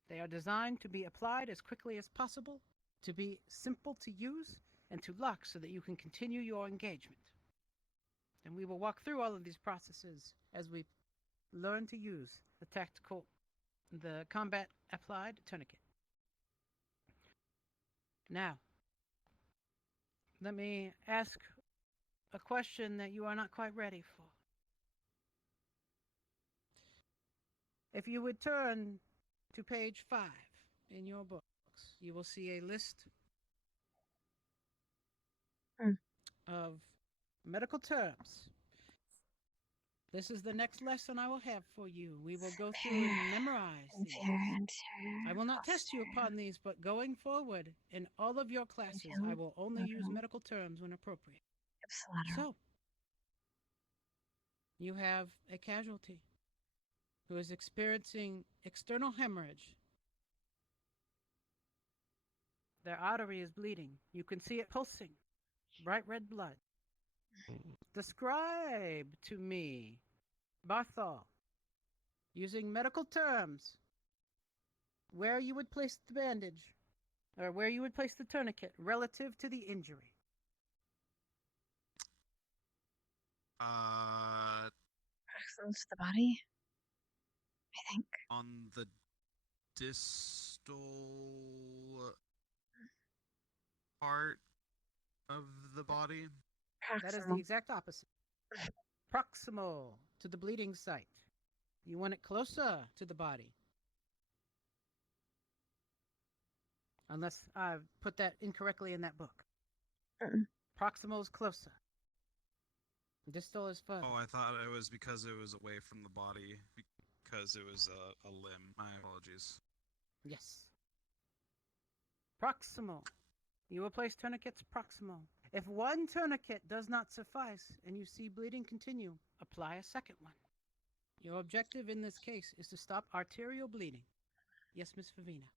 They are designed to be applied as quickly as possible, to be simple to use, and to lock so that you can continue your engagement. And we will walk through all of these processes as we learn to use the combat applied tourniquet. Now, let me ask a question that you are not quite ready for. If you would turn to page 5 in your books, you will see a list of medical terms. This is the next lesson I will have for you. We will go through and memorize these. I will not test you upon these, but going forward in all of your classes, I will only use medical terms when appropriate. So, you have a casualty who is experiencing external hemorrhage. Their artery is bleeding. You can see it pulsing. Bright red blood. Describe to me, Barthol, using medical terms, where you would place the bandage, or where you would place the tourniquet relative to the injury. Proximal to the body, I think. On the distal part of the body? That is the exact opposite. Proximal to the bleeding site. You want it closer to the body. Unless I've put that incorrectly in that book. Proximal is closer. Distal is further. Oh, I thought it was because it was away from the body, because it was a limb. My apologies. Yes. Proximal. You will place tourniquets proximal. If one tourniquet does not suffice and you see bleeding continue, apply a second one. Your objective in this case is to stop arterial bleeding. Yes, Miss Favina.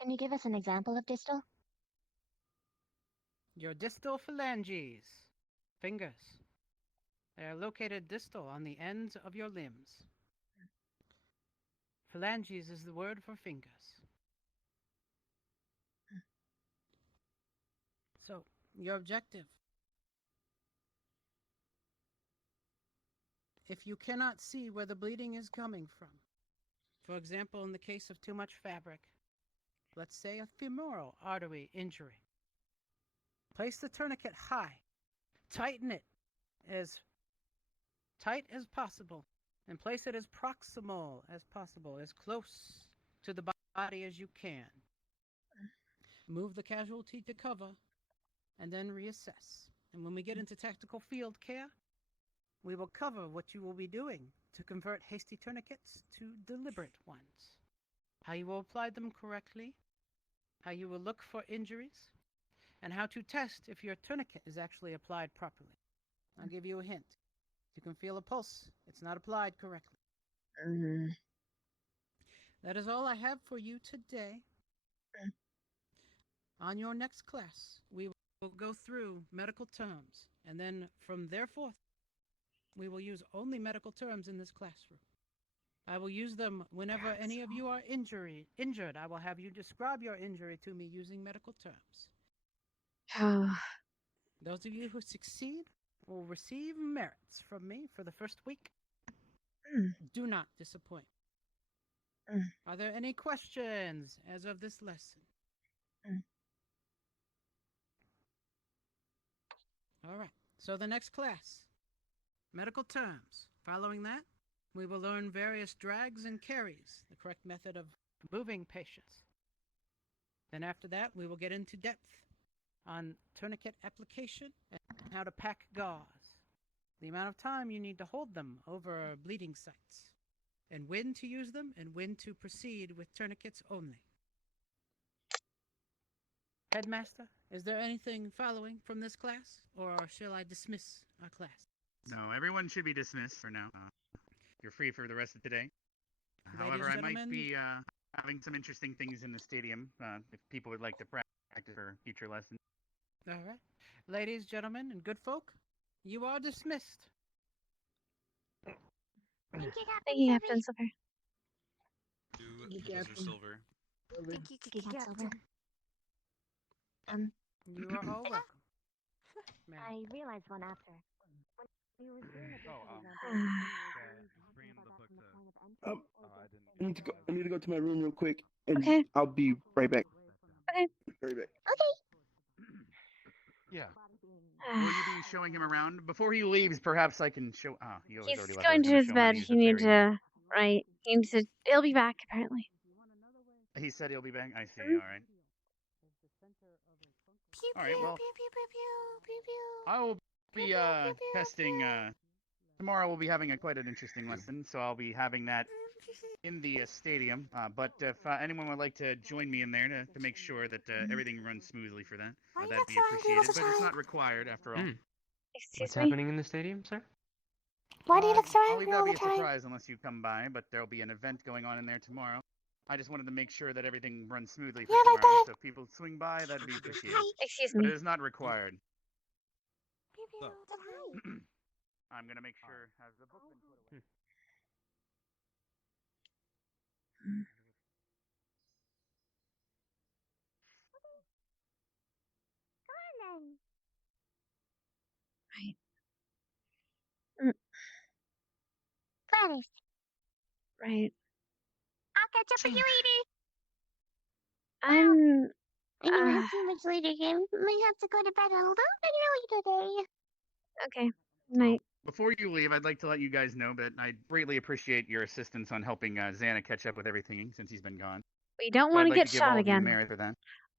Can you give us an example of distal? Your distal phalanges, fingers. They are located distal on the ends of your limbs. Phalanges is the word for fingers. So, your objective. If you cannot see where the bleeding is coming from, for example, in the case of too much fabric, let's say a femoral artery injury, place the tourniquet high, tighten it as tight as possible, and place it as proximal as possible, as close to the body as you can. Move the casualty to cover, and then reassess. And when we get into tactical field care, we will cover what you will be doing to convert hasty tourniquets to deliberate ones. How you will apply them correctly, how you will look for injuries, and how to test if your tourniquet is actually applied properly. I'll give you a hint. You can feel a pulse. It's not applied correctly. That is all I have for you today. On your next class, we will go through medical terms, and then from thereforth, we will use only medical terms in this classroom. I will use them whenever any of you are injured. I will have you describe your injury to me using medical terms. Those of you who succeed will receive merits from me for the first week. Do not disappoint. Are there any questions as of this lesson? All right. So the next class, medical terms. Following that, we will learn various drags and carries, the correct method of moving patients. Then after that, we will get into depth on tourniquet application and how to pack gauze, the amount of time you need to hold them over bleeding sites, and when to use them and when to proceed with tourniquets only. Headmaster, is there anything following from this class, or shall I dismiss our class? No, everyone should be dismissed for now. You're free for the rest of today. However, I might be having some interesting things in the stadium if people would like to practice for future lessons. All right. Ladies, gentlemen, and good folk, you are dismissed. Thank Thank you, Captain Silver. Professor Silver. Thank you, Captain. You are all welcome. I realized one after. When we were doing the I need to go to my room real quick, and Okay. I'll be right back. Okay. Right back. Yeah. Will you be showing him around? Before he leaves, perhaps I can show... Oh, he He's already left. going to his bed. You need to Right. He'll be back, apparently. He said he'll be back. I see. Mhm. All right. Pew All right. pew Well, pew pew pew pew pew pew. I will be Pew, pew, pew, testing. pew. Tomorrow we'll be having quite an interesting lesson, so I'll be having that in the stadium. But if anyone would like to join me in there to make sure that everything runs smoothly for that, Why you that'd got be so angry all appreciated. the But it's time? not required after all. Excuse What's me? happening in the stadium, sir? Why do you look so I'll leave angry that all be the a time? surprise unless you come by, but there'll be an event going on in there tomorrow. I just wanted to make sure that everything runs smoothly for Yeah, like tomorrow, that. so if people swing by, that'd be appreciated. Hi. Excuse But me. it is not required. Pew pew. So. Hi. I'm gonna make sure has the book been put away. Right. Mm, Gladys, right. I'll catch up with you later. I'm. I know I have too much later here. We have to go to bed a little bit early today. Okay. Night. Before you leave, I'd like to let you guys know that I greatly appreciate your assistance on helping Xana catch up with everything since he's been gone. We don't So I'd want to like get to give shot all of you again. merit for that.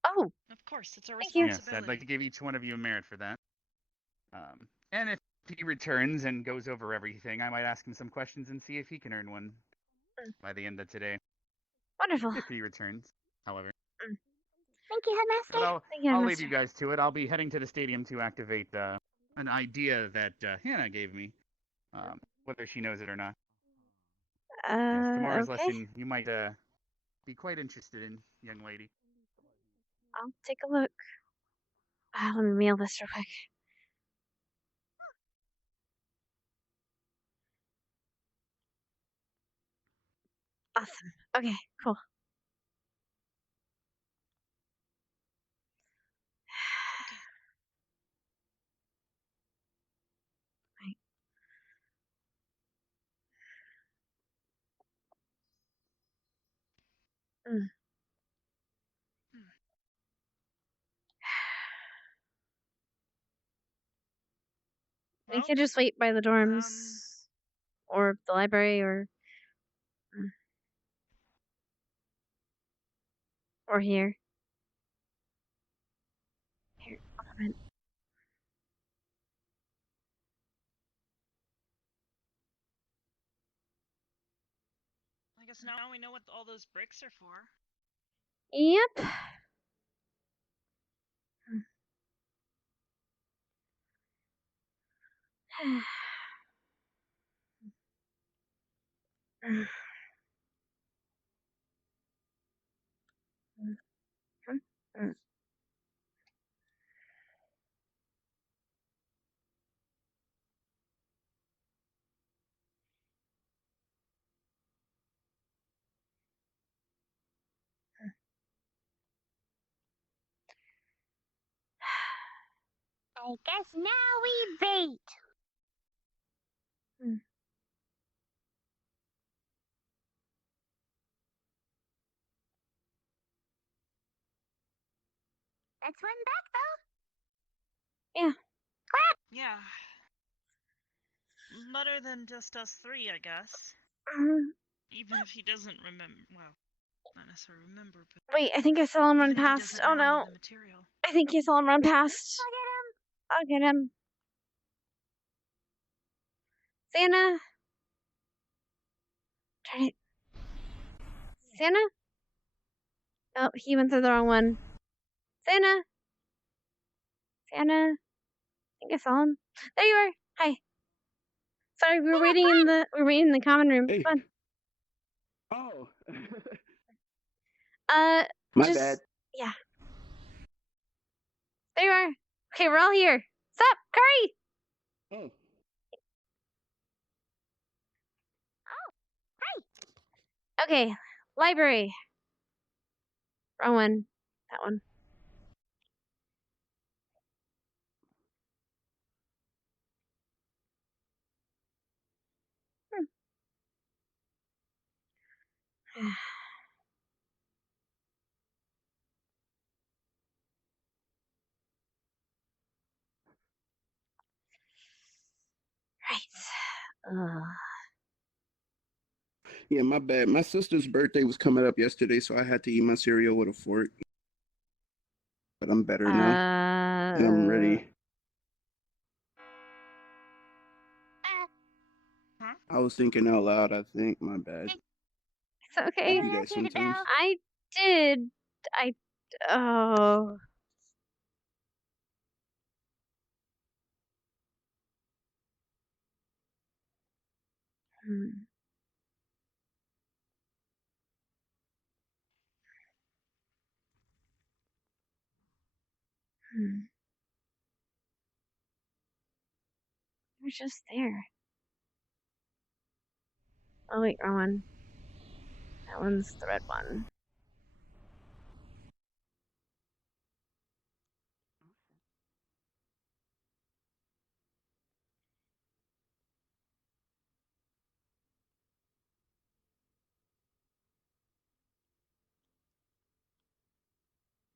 Oh, Of course, it's our thank you. responsibility. Yes, I'd like to give each one of you a merit for that. And if he returns and goes over everything, I might ask him some questions and see if he can earn one by the end of today. Wonderful. If he returns, however. Thank you, Headmaster. But Thank you, I'll leave Master. you guys to it. I'll be heading to the stadium to activate an idea that Hannah gave me, whether she knows it or not. Yes, tomorrow's Okay. lesson you might be quite interested in, young lady. I'll take a look. Let me mail this real quick. Awesome. Okay, cool. Okay. Right. Mm. We Well, could just wait by the dorms or the library or here. Here, I'll come in. I guess now we know what all those bricks are for. Yep. I guess now we bait. Let's run back, though. Yeah. Yeah. Better than just us three, I guess. Even if he doesn't remember. Well, not necessarily remember, but. Wait, I think I saw him run even if he past. doesn't Oh know any no. of the material. I think I saw him run past. I'll get him. Santa? Try it. Santa? Oh, he went through the wrong one. Santa? Santa? I think I saw him. There you are. Hi. Sorry, we were waiting in the common room. Hey. Come Oh. on. My bad. Yeah. There you are. Okay, we're all here. Stop, Curry! Oh. Okay, library. Wrong one. That one. Right. Yeah, my bad. My sister's birthday was coming up yesterday, so I had to eat my cereal with a fork. But I'm better now. And I'm ready. I was thinking out loud, I think. My bad. It's okay. I do that sometimes. I did. Oh. Hmm. Hmm. You're just there. Oh wait, wrong one. That one's the red one.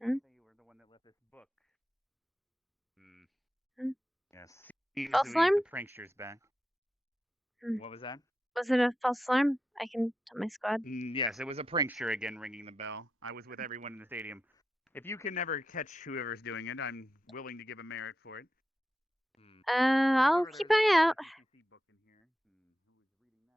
Hmm? You were the one that left this book. Hmm? Yes. Seems False to be alarm? the prankster's back. Hmm. What was that? Was it a false alarm? I can tell my squad. Yes, it was a prankster again ringing the bell. I was with everyone in the stadium. If you can never catch whoever's doing it, I'm willing to give a merit for it. I'll However, keep there's an eye out. a CCC book in here. Who was reading that?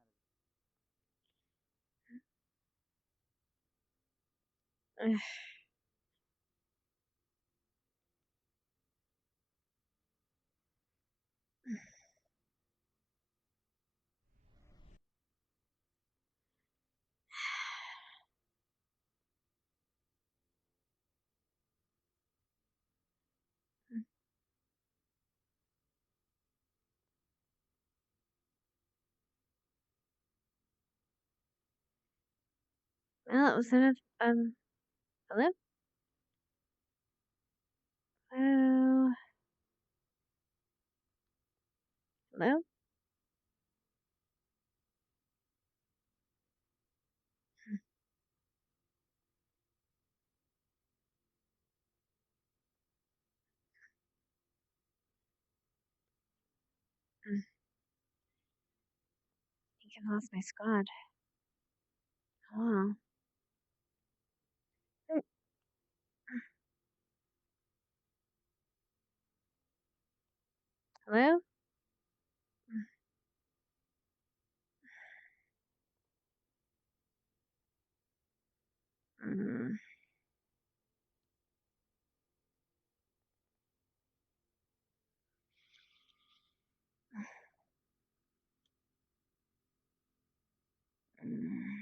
Well, it was in a hello? Hello? Hello? I think I've lost my squad. Oh. Hello? Mm. Mm.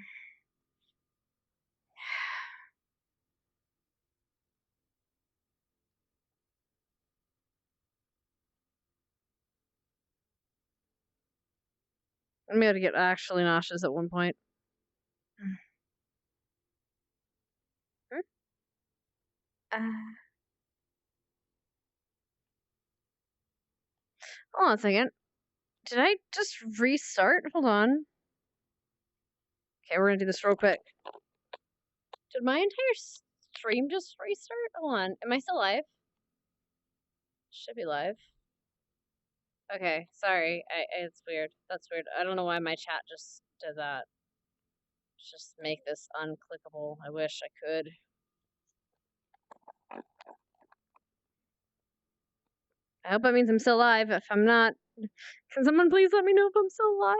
I'm gonna get actually nauseous at one point. Hmm? Hold on a second. Did I just restart? Hold on. Okay, we're gonna do this real quick. Did my entire stream just restart? Hold on. Am I still live? Should be live. Okay, sorry. It's weird. That's weird. I don't know why my chat just did that. Let's just make this unclickable. I wish I could. I hope that means I'm still live. If I'm not, can someone please let me know if I'm still live?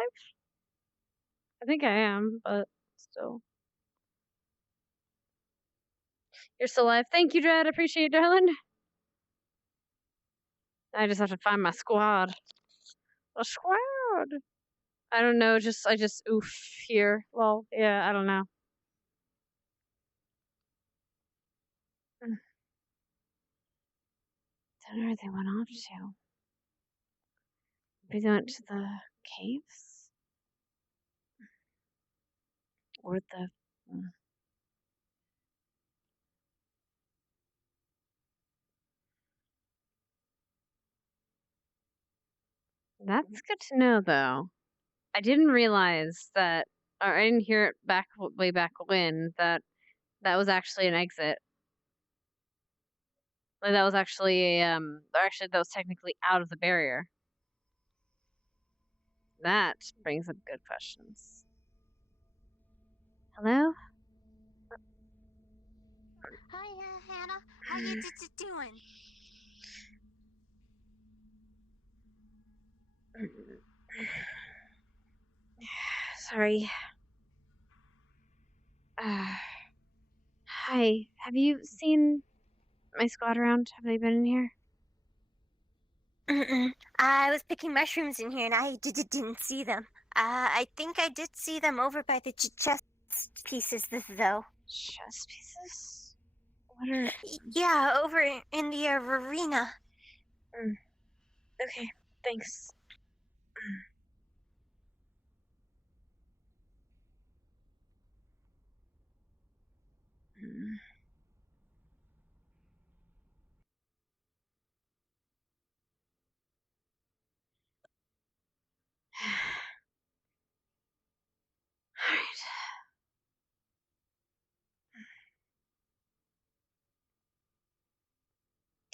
I think I am, but still. You're still live. Thank you, Dread. Appreciate it, darling. I just have to find my squad. A squad. I don't know. I just oof here. Well, yeah, I don't know. Don't know where they went off to. Maybe they went to the caves? Or the... That's good to know, though. I didn't realize that, or I didn't hear it way back when, that was actually an exit. Like, that was actually or actually, that was technically out of the barrier. That brings up good questions. Hello? Hi, Hannah. How you doing? Sorry. Hi. Have you seen my squad around? Have they been in here? I was picking mushrooms in here and I didn't see them. I think I did see them over by the chess pieces, though. Chess pieces? What are... Yeah, over in the arena. Okay, thanks. Alright.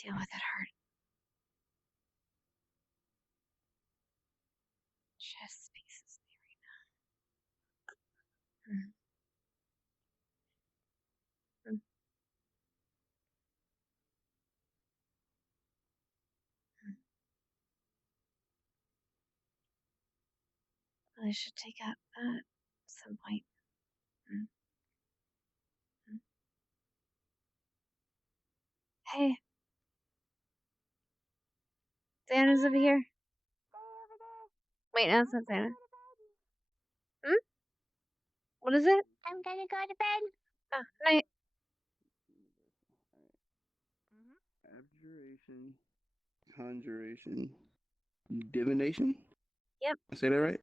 Deal with it hard. Chess pieces in the arena. I should take up at some point. Hey. Santa's over here. Wait, no, it's not Santa. What is it? I'm gonna go to bed. Oh, night. Abjuration, conjuration, divination? Yep. I say that right?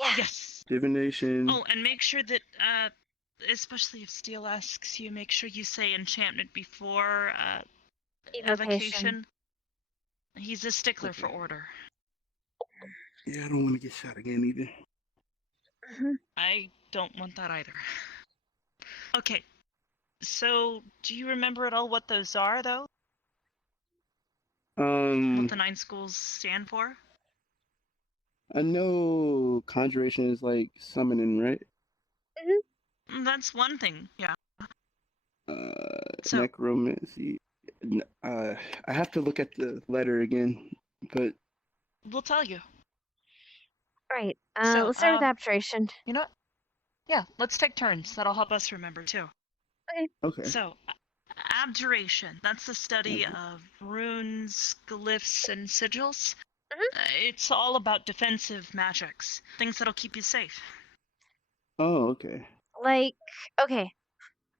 Yeah. Yes. Divination. Oh, and make sure that, especially if Steel asks you, make sure you say enchantment before, evocation. He's a stickler for order. Yeah, I don't want to get shot again either. I don't want that either. Okay. So, do you remember at all what those are, though? What the 9 schools stand for? I know conjuration is like summoning, right? That's one thing, yeah. Necromancy. I have to look at the letter again, but We'll tell you. Right. Let's start with abjuration. You know what? Yeah, let's take turns. That'll help us remember, too. Okay. So, abjuration. That's the study of runes, glyphs, and sigils. It's all about defensive magics. Things that'll keep you safe. Oh, okay. Like, okay.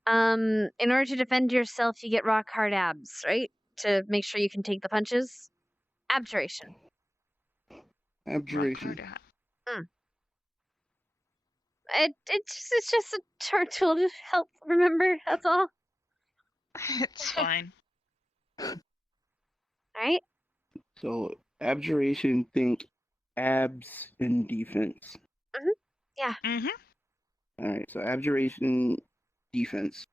In order to defend yourself, you get rock hard abs, right? To make sure you can take the punches. Abjuration. Abjuration. It's just a short tool to help remember, that's all. It's fine. Alright? So abjuration, think abs and defense. Yeah. All right. So abjuration, defense.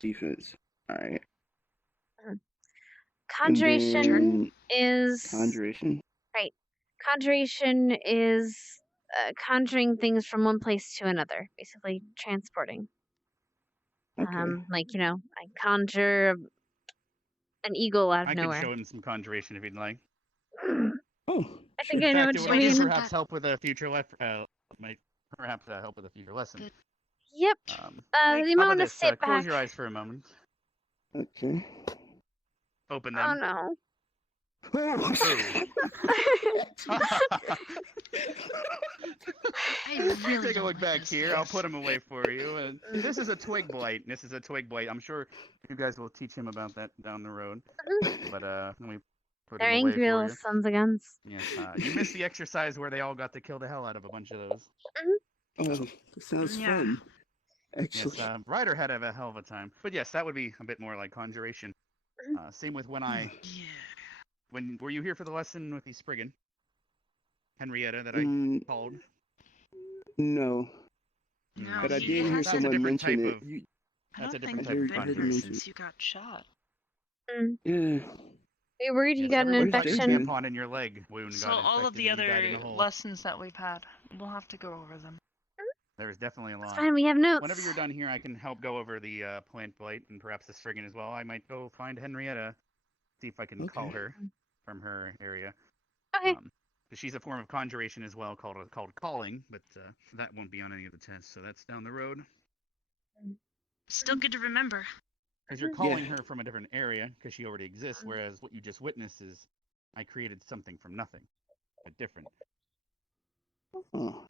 Defense. All right. Conjuration is... Conjuration. Right. Conjuration is conjuring things from one place to another. Basically, transporting. Like, you know, I conjure an eagle out of nowhere. I could show him some conjuration if he'd like. Oh, I think I know what you mean. Perhaps help with a future might perhaps help with a future lesson. Yep. You might want to sit back. Close your eyes for a moment. Okay. Open them. Oh no. I really take a look back here. I'll put him away for you. And this is a twig blight. I'm sure you guys will teach him about that down the road. But let me put They're him away angry for little you. sons of guns. Yes. You missed the exercise where they all got to kill the hell out of a bunch of those. Oh, that sounds fun. Actually. Yes, Ryder had a hell of a time. But yes, that would be a bit more like conjuration. Same with when I... When were you here for the lesson with the Spriggan? Henrietta that I called? No. But I did hear someone mention it. That's a different type of conjuration. Since you got shot. Yeah. Are you worried you got an infection? Tampon in your leg wound So got all of infected the and you died other in a hole. lessons that we've had, we'll have to go over them. There's definitely a It's lot. fine, we have notes. Whenever you're done here, I can help go over the plant blight and perhaps the Strigan as well. I might go find Henrietta, see if I can call her from her area. Okay. She's a form of conjuration as well, called calling, but that won't be on any of the tests, so that's down the road. Still good to remember. Because you're calling her from a different area, because she already exists, whereas what you just witnessed is I created something from nothing, a different.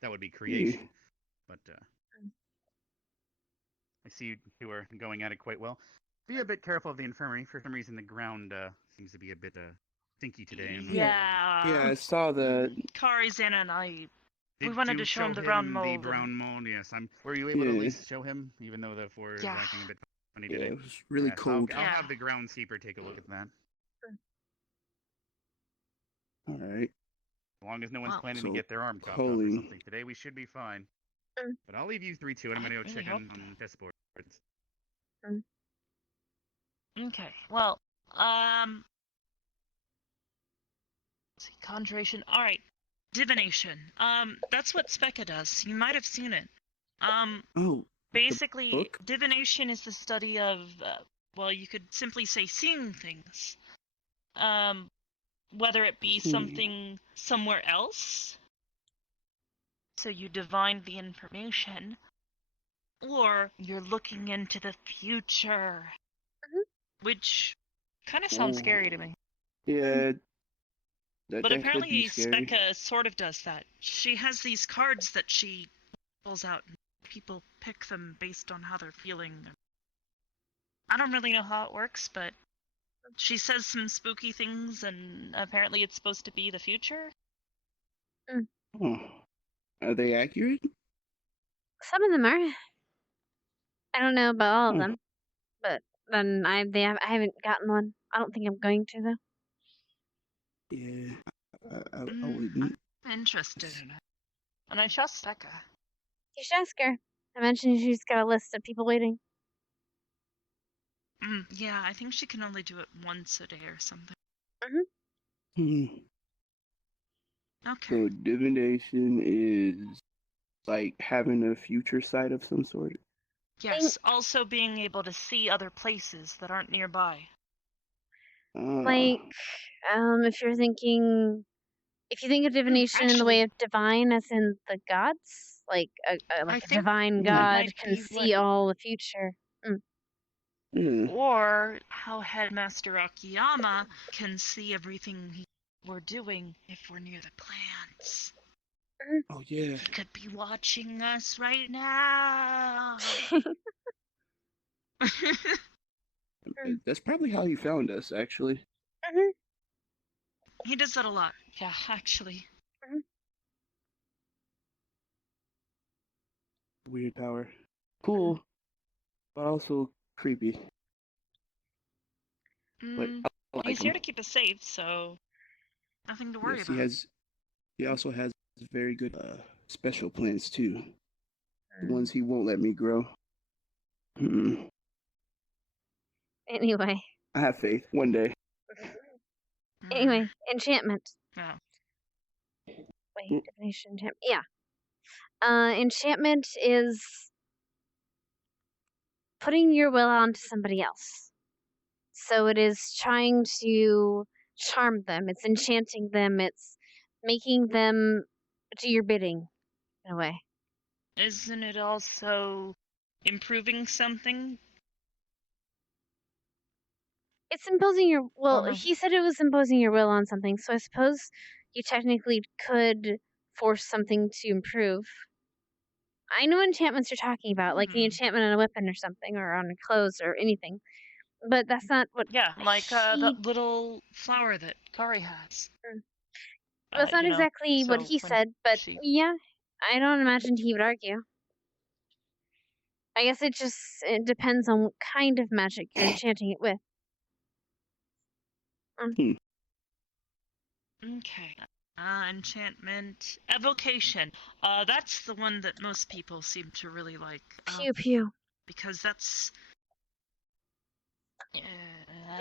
That would be creation. But I see you are going at it quite well. Be a bit careful of the infirmary. For some reason, the ground seems to be a bit stinky today. Yeah. I saw that. Kari-san and I, we Did wanted you to show him the him brown mold. The brown mold, yes. Were you able to at least show him, even though the floor is acting a bit funny today? It was really Yes, cold. I'll have the groundskeeper take a look at that. All right. As long as no one's planning to get their arm chopped off or calling. something today, we should be fine. But I'll leave you three to it. I'm going to go check on chessboard. Okay, well, let's see, conjuration. All right, divination. That's what Specca does. You might have seen it. Basically, divination is the study of, well, you could simply say seeing things. Whether it be something somewhere else, so you divine the information, or you're looking into the future, which kind of sounds scary to me. Yeah. But apparently Specca sort of does that. She has these cards that she pulls out, and people pick them based on how they're feeling. I don't really know how it works, but she says some spooky things, and apparently it's supposed to be the future. Are they accurate? Some of them are. I don't know about all of them, but then I haven't gotten one. I don't think I'm going to though. Yeah, I wouldn't. I'm interested in it, and I trust Becca. You should ask her. I mentioned she's got a list of people waiting. Yeah, I think she can only do it once a day or something. Okay. So divination is like having a future sight of some sort. Yes, also being able to see other places that aren't nearby. Like, if you think of divination in the way of divine, as in the gods, like a divine god can see all the future. Or how Headmaster Akiyama can see everything we're doing if we're near the plants. Oh yeah. He could be watching us right now. That's probably how he found us, actually. He does that a lot. Yeah, actually. Weird power. Cool, but also creepy. But I like He's here him. to keep us safe, so nothing to worry about. He also has very good special plants too. The ones he won't let me grow. Anyway. I have faith. One day. Anyway, enchantment. Oh. Wait, divination, enchantment. Yeah. Enchantment is putting your will onto somebody else. So it is trying to charm them. It's enchanting them. It's making them do your bidding, in a way. Isn't it also improving something? It's imposing your he said it was imposing your will on something, so I suppose you technically could force something to improve. I know enchantments you're talking about, like the enchantment on a weapon or something, or on clothes or anything. But that's not what. Yeah, like that little flower that Kari has. That's not exactly what he said, but yeah, I don't imagine he would argue. I guess it depends on what kind of magic you're enchanting it with. Okay. Enchantment. Evocation. That's the one that most people seem to really like. Pew pew. Because that's...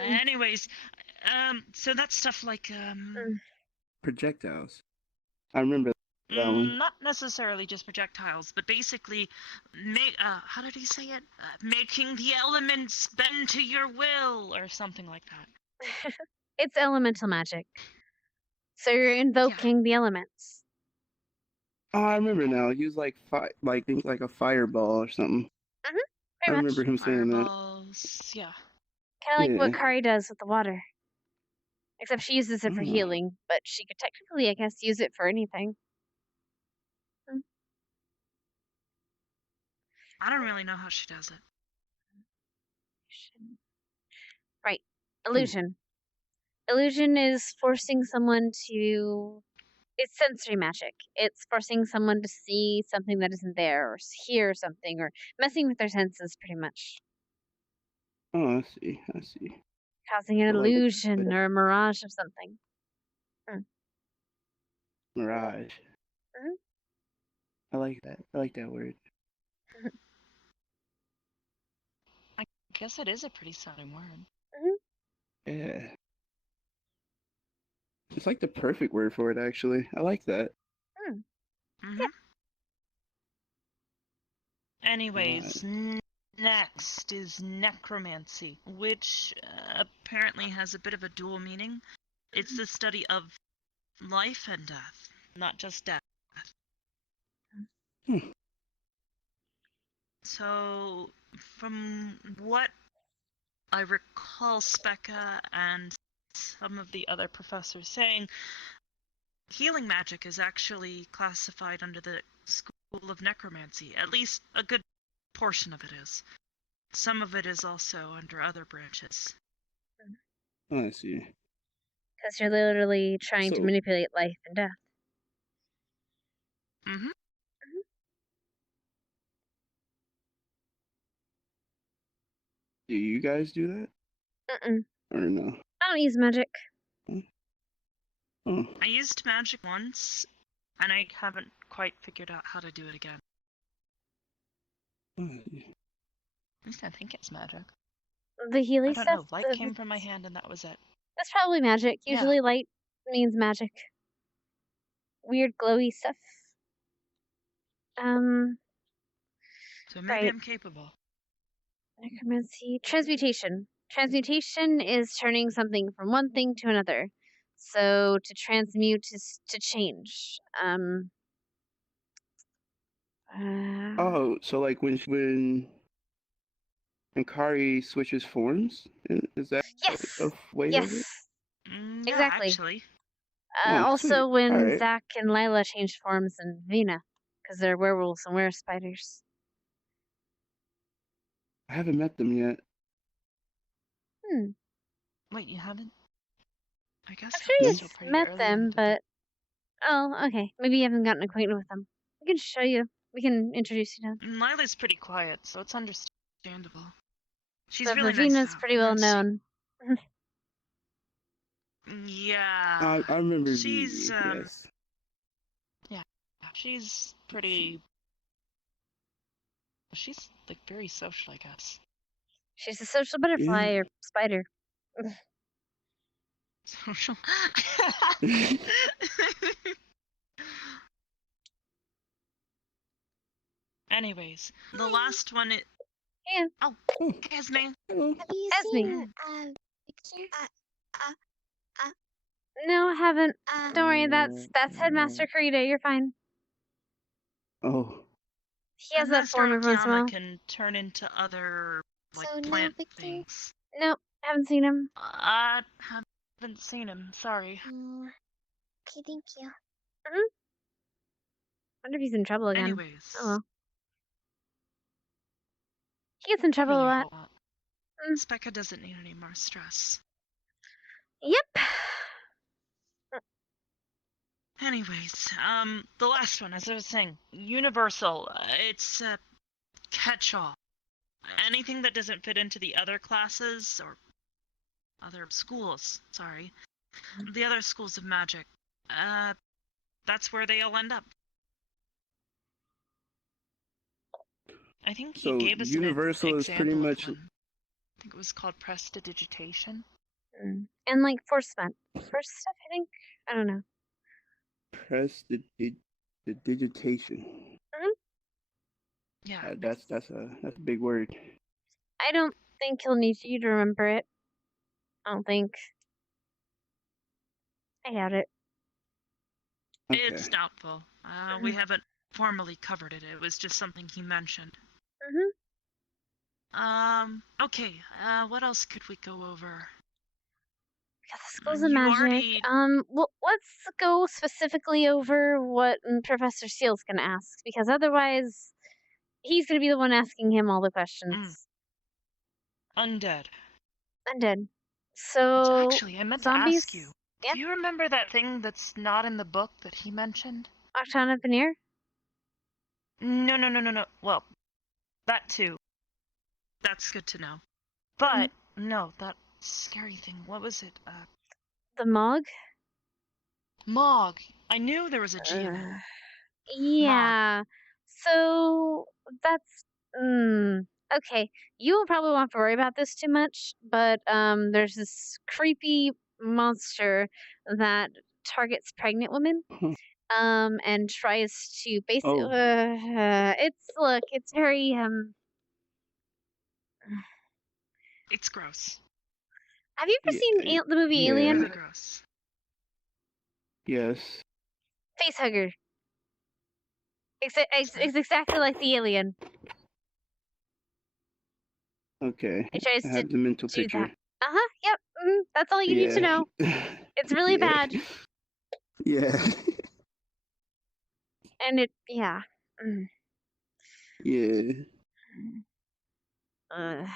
anyways, so that's stuff like, projectiles. I remember That one. Not necessarily just projectiles, but basically, how did he say it? Making the elements bend to your will, or something like that. It's elemental magic. So you're invoking the elements. Oh, I remember now. He was like think like a fireball or something. I remember him saying that. Fireballs, yeah. Kind of like what Kari does with the water. Except she uses it for Oh. healing, but she could technically, I guess, use it for anything. I don't really know how she does it. Right. Illusion. Illusion is forcing someone to... It's sensory magic. It's forcing someone to see something that isn't there, or hear something, or messing with their senses, pretty much. Oh, I see. I see. Causing an illusion or a mirage of something. Mirage. I like that. I like that word. I guess it is a pretty sounding word. Yeah. It's like the perfect word for it, actually. I like that. Yeah. Anyways, next is necromancy, which apparently has a bit of a dual meaning. It's the study of life and death, not just death. So, from what I recall Specca and some of the other professors saying, healing magic is actually classified under the school of necromancy. At least a good portion of it is. Some of it is also under other branches. Oh, I see. Because you're literally trying to manipulate life and death. Do you guys do that? Or no? I don't use magic. Oh. I used magic once, and I haven't quite figured out how to do it again. At least I think it's magic. The healing I don't stuff? know. Light came from my hand, and that was it. That's probably magic. Usually light means magic. Weird glowy stuff. So maybe I'm capable. Necromancy. Transmutation. Transmutation is turning something from one thing to another. So to transmute is to change. Oh, so like when Kari switches forms, is that a way of it? Yeah, exactly. Actually. Also, when Alright. Zach and Lila changed forms in Vina, because they're werewolves and were spiders. I haven't met them yet. Wait, you haven't? I guess I'm sure I'm you've still pretty met early them, but... Oh, okay. Maybe you haven't gotten acquainted with them. We can show you. We can introduce you to them. Lila's pretty quiet, so it's understandable. She's But really Vina's nice. pretty well known. Yeah. I remember She's, yes. Yeah, she's pretty... She's, like, very social, I guess. She's a social butterfly or spider. Social? Anyways, the last one is... Yeah. Oh, Esme. Have you seen picture? No, I haven't. Don't worry, that's Headmaster Karita. You're fine. Oh. He has that form every once in a while. Can turn into other, like, So plant no, things. Nope, haven't seen him. I haven't seen him, sorry. Okay, thank you. Wonder if he's in trouble again. Anyways. Oh well. He gets in trouble a lot. Specca doesn't need any more stress. Yep. Anyways, the last one, as I was saying, universal. It's a catch-all. Anything that doesn't fit into the other classes, or other schools, sorry. The other schools of magic. That's where they all end up. I think he gave us universal an is pretty example much... of one. I think it was called prestidigitation. And like force stuff, I think. I don't know. The digitation. Yeah. That's a big word. I don't think he'll need you to remember it. I don't think. I doubt it. Okay. It's doubtful. We haven't formally covered it. It was just something he mentioned. Okay. What else could we go over? Got the schools of magic. Well, let's go specifically over what Professor Seal's gonna ask, because otherwise, he's gonna be the one asking him all the questions. Undead. Undead. So Actually, I meant zombies. to ask you. Yeah. Do you remember that thing that's not in the book that he mentioned? Octana Veneer? No. Well, that too. That's good to know. But no, that scary thing. What was it? The Mog? Mog. I knew there was a G in it. Yeah. So that's okay. You won't probably won't have to worry about this too much, but there's this creepy monster that targets pregnant women. And tries to basically it's very It's gross. Have you ever seen the movie Alien? Really gross. Yes. Facehugger. It's exactly like the alien. Okay. It tries I have to the mental do picture. that. Yep. That's all you need to know. It's really bad. Yeah. And it, yeah. Yeah. Uh,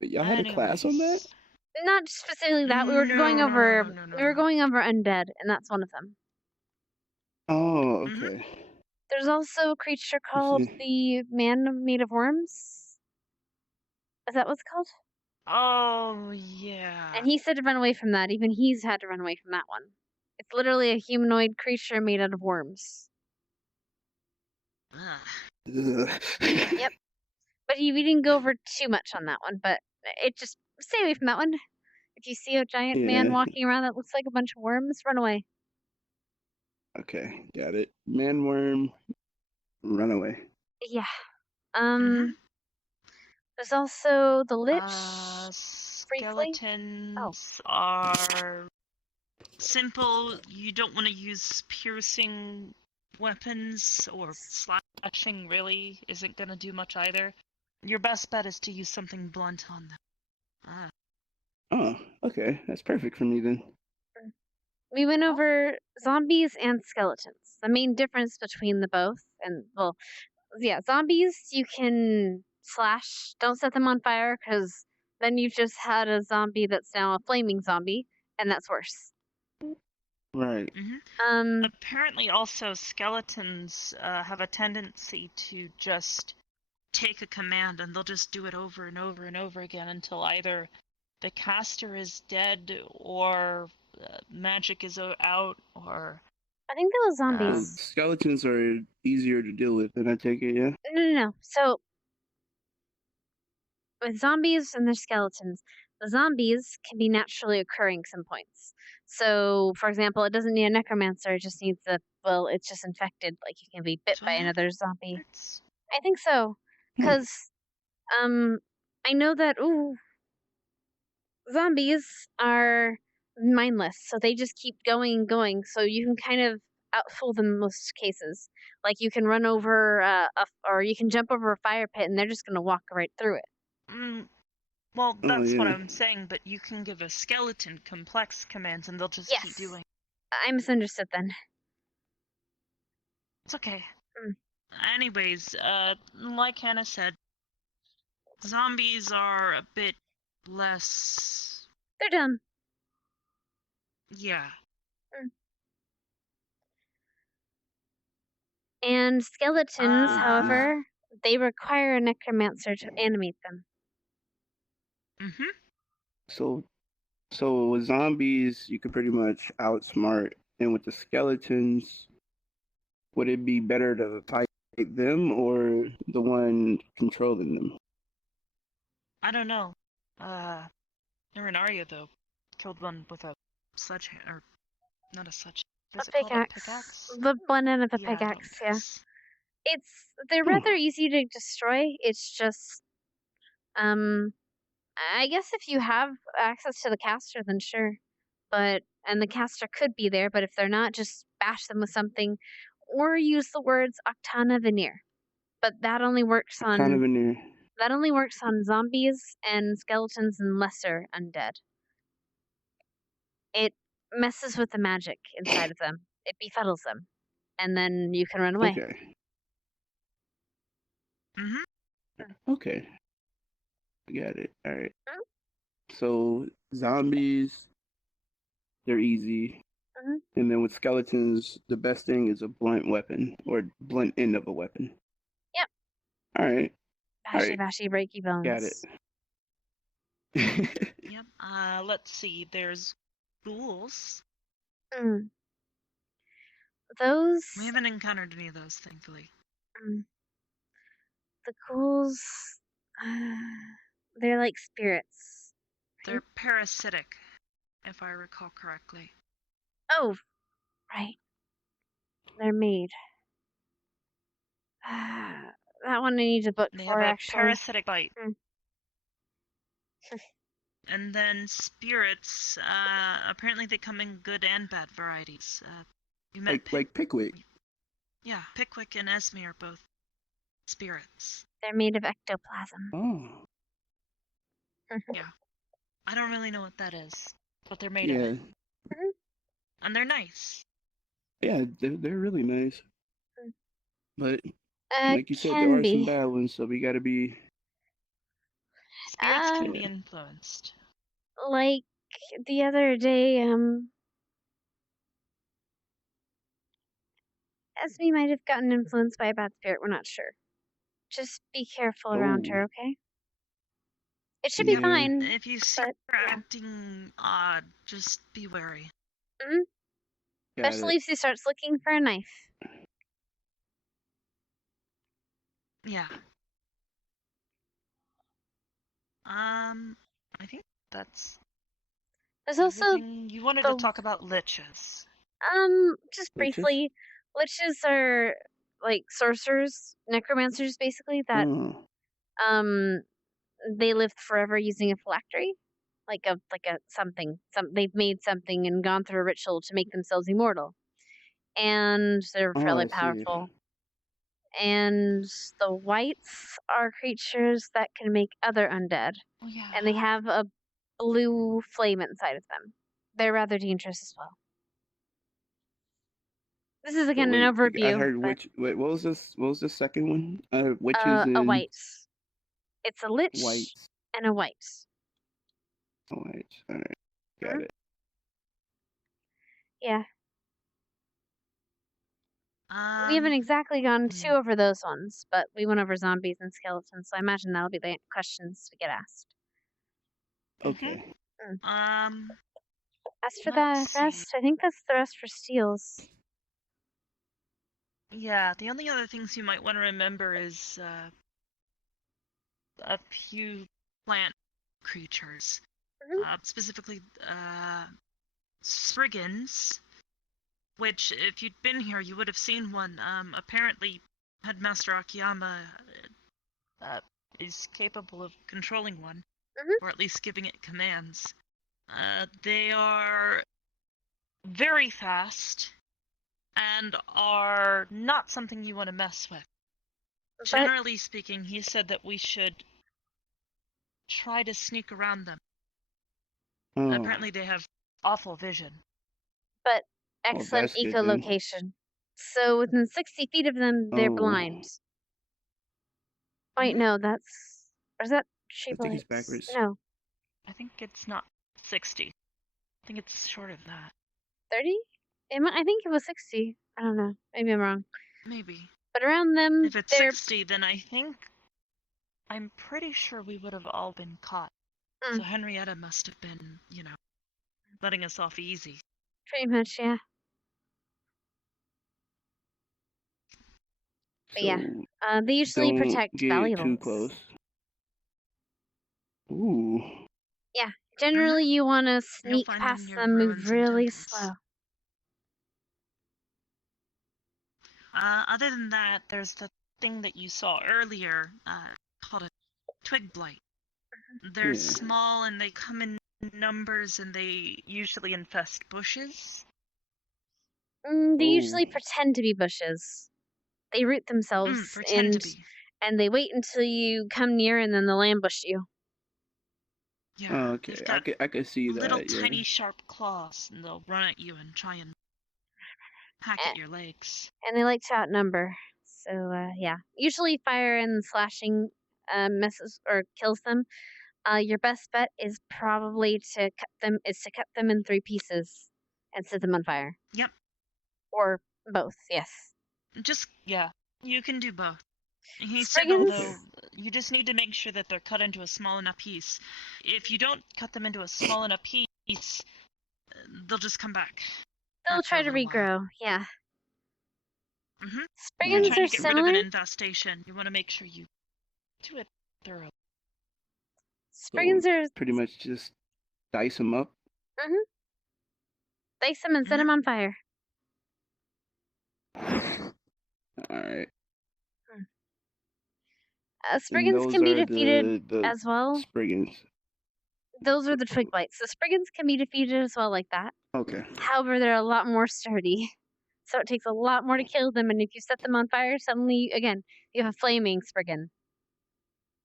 But y'all had a class on that? Not specifically that. We were going over. We were going over undead, and that's one of them. Oh, okay. There's also a creature called the Man Made of Worms. Is that what it's called? Oh, yeah. And he said to run away from that. Even he's had to run away from that one. It's literally a humanoid creature made out of worms. Yep. But we didn't go over too much on that one, but it just stay away from that one. If you see a giant man walking around that looks like a bunch of worms, run away. Okay, got it. Man worm, run away. Yeah. There's also the Lich. Skeletons are simple. You don't want to use piercing weapons, or slashing really isn't going to do much either. Your best bet is to use something blunt on them. Oh, okay. That's perfect for me then. We went over zombies and skeletons. The main difference between the both, and well, yeah, zombies you can slash. Don't set them on fire, because then you've just had a zombie that's now a flaming zombie, and that's worse. Right. Apparently, also skeletons have a tendency to just take a command, and they'll just do it over and over and over again until either the caster is dead, or magic is out, or... I think that was zombies. Skeletons are easier to deal with, and I take it, yeah? No. So, with zombies and their skeletons, the zombies can be naturally occurring some points. So, for example, it doesn't need a necromancer, it just needs it's just infected, like you can be bit by another zombie. I think so. Because, I know that, zombies are mindless, so they just keep going and going, so you can kind of outfool them in most cases. Like, you can run over, or you can jump over a fire pit, and they're just going to walk right through it. Well, that's what I'm saying, but you can give a skeleton complex commands, and they'll just keep doing. I misunderstood then. It's okay. Anyways, like Hannah said, zombies are a bit less... They're dumb. Yeah. And skeletons, however, they require a necromancer to animate them. So with zombies, you could pretty much outsmart, and with the skeletons, would it be better to fight them or the one controlling them? I don't know. Aria, though, killed one with a sledgehammer, or not a sledgehammer. Is A it called a pickaxe. pickaxe? The one end of a Yeah, I don't pickaxe, think yeah. s- They're rather easy to destroy. It's just, I guess if you have access to the caster, then sure. And the caster could be there, but if they're not, just bash them with something, or use the words Octana Veneer. But that only works Kind of on in there. that only works on zombies and skeletons and lesser undead. It messes with the magic inside of them. It befuddles them, and then you can run away. Okay. Mm-hmm. Okay. I got it. All right. Mhm. So zombies, they're easy. Mhm. And then with skeletons, the best thing is a blunt weapon or blunt end of a weapon. Yep. All right. Bashy, bashy, breaky bones. Got it. Yep. Let's see. There's ghouls. Mm. Those. We haven't encountered any of those, thankfully. The ghouls. They're like spirits. They're parasitic, if I recall correctly. Oh, right. They're made. That one I need to book They for, have a actually. parasitic bite. Mm. And then spirits, apparently they come in good and bad varieties. You met like Pickwick. Yeah, Pickwick and Esme are both spirits. They're made of ectoplasm. Oh. Yeah. I don't really know what that is, but they're made of Yeah. it. And they're nice. Yeah, they're really nice. But like you said, Can there are be. some bad ones, so we gotta be. Spirits can be influenced. Like the other day, Esme might have gotten influenced by a bad spirit. We're not sure. Just be careful around her, okay? It should be fine. If you see but, her acting odd, just be wary. Mm-hmm. Especially if she starts looking for a knife. Yeah. I think that's. There's also everything. You wanted to talk about liches. Just briefly, liches are like sorcerers, necromancers, basically that they live forever using a phylactery, like a something. They've made something and gone through a ritual to make themselves immortal, and they're fairly powerful. And the whites are creatures that can make other undead, and they have a blue flame inside of them. They're rather dangerous as well. This is again an overview. I heard but, what was this? What was the second one? Witches and a white. It's a lich whites. and a white. A white. All right, got it. Yeah. We haven't exactly gone too over those ones, but we went over zombies and skeletons, so I imagine that'll be the questions to get asked. Okay. As for the rest, I think that's the rest for steals. Yeah, the only other things you might want to remember is a few plant creatures. Specifically, Spriggans, which, if you'd been here, you would have seen one. Apparently, Headmaster Akiyama is capable of controlling one, or at least giving it commands. They are very fast and are not something you want to mess with. Generally speaking, he said that we should try to sneak around them. Apparently they have awful vision. But excellent echolocation. So within 60 feet of them, they're blind. Wait, no, that's... Or is that tree I think it's backwards. No. I think it's not 60. I think it's short of that. 30? I think it was 60. I don't know. Maybe I'm wrong. Maybe. But around them, if it's 60, then I'm pretty sure we would have all been caught. So Henrietta must have been, letting us off easy. Pretty much, yeah. But yeah, they usually protect valuables. Too close. Ooh. Yeah, generally you want to sneak past them, move really slow. Other than that, there's the thing that you saw earlier, called a twig blight. They're small and they come in numbers and they usually infest bushes. They usually pretend to be bushes. They root themselves Pretend to be. and they wait until you come near and then they'll ambush you. Yeah. Oh, okay. I could see that. Little tiny sharp claws, and they'll run at you and try and hack at your legs. And they like to outnumber. So yeah, usually fire and slashing messes or kills them. Your best bet is probably to cut them in 3 pieces and set them on fire. Yep. Or both, yes. You can do both. He said, Spriggans? although, you just need to make sure that they're cut into a small enough piece. If you don't cut them into a small enough piece, they'll just come back. They'll try to regrow, yeah. Spriggans are trying to get rid of similar. an infestation. You want to make sure you do it thoroughly. Spriggans are pretty much just dice them up. Dice them and set them on fire. Alright. Spriggans can be defeated the as well. Spriggans. Those are the twig blights. So Spriggans can be defeated as well like that. Okay. However, they're a lot more sturdy. So it takes a lot more to kill them, and if you set them on fire, suddenly, again, you have a flaming Spriggan.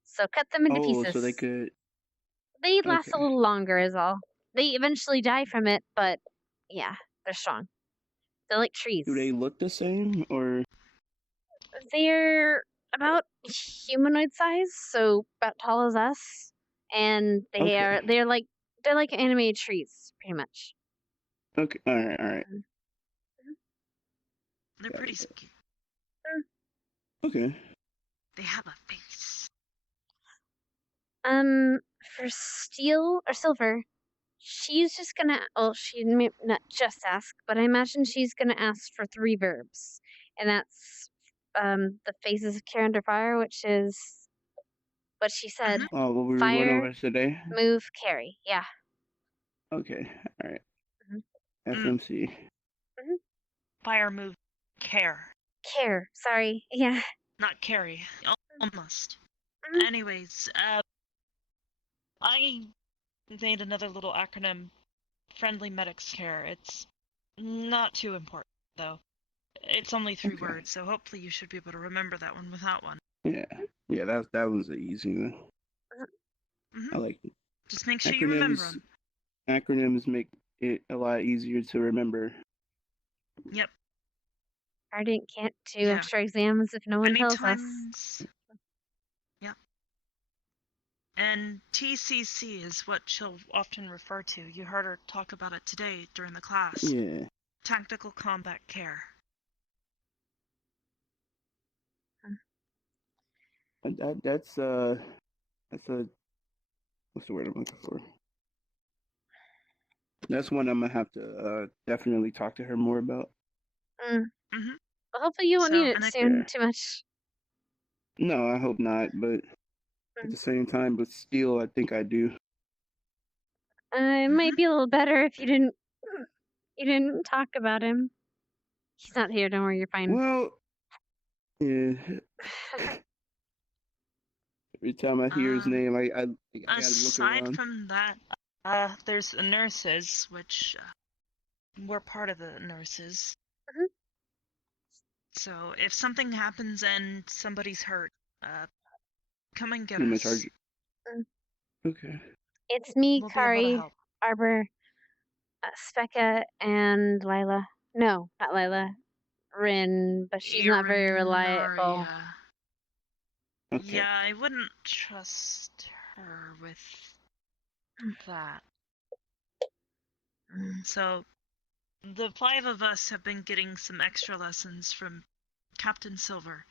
So cut them into pieces. So they could... They last a little longer is all. They eventually die from it, but yeah, they're strong. They're like trees. Do they look the same, or...? They're about humanoid size, so about tall as us. And they're like animated trees, pretty much. Okay, alright. They're pretty spooky. Okay. They have a face. For steel or silver, she's just gonna. Well, she may not just ask, but I imagine she's gonna ask for 3 verbs, and that's the phases of care under fire, which is what she said. Oh, what we were Fire, going over today? move, carry. Yeah. Okay, alright. FMC. Fire, move, care. Care. Sorry. Yeah. Not carry. Almost. Anyways, I made another little acronym, Friendly Medics Care. It's not too important, though. It's only 3 words, so hopefully you should be able to remember that one without one. Yeah, that was an easy one. I like it. Just make sure you remember them. Acronyms make it a lot easier to remember. Yep. Ardent can't do extra exams if no one tells us. Yep. And TCC is what she'll often refer to. You heard her talk about it today during the class. Yeah. Tactical Combat Care. That's a what's the word I'm looking for? That's one I'm gonna have to definitely talk to her more about. Well, hopefully you won't need it soon too much. No, I hope not, but at the same time, but still, I think I do. It might be a little better if you didn't talk about him. He's not here. Don't worry, you're fine. Well, yeah. Every time I hear his name, I gotta look around. Aside from that, there's the nurses, which we're part of the nurses. So if something happens and somebody's hurt, come and get us. Okay. It's me, We'll Kari, Arbor, Specca, and Lila. No, not Lila. Rin, but she's not very reliable. Okay. Yeah, I wouldn't trust her with that. So, the 5 of us have been getting some extra lessons from Captain Silver.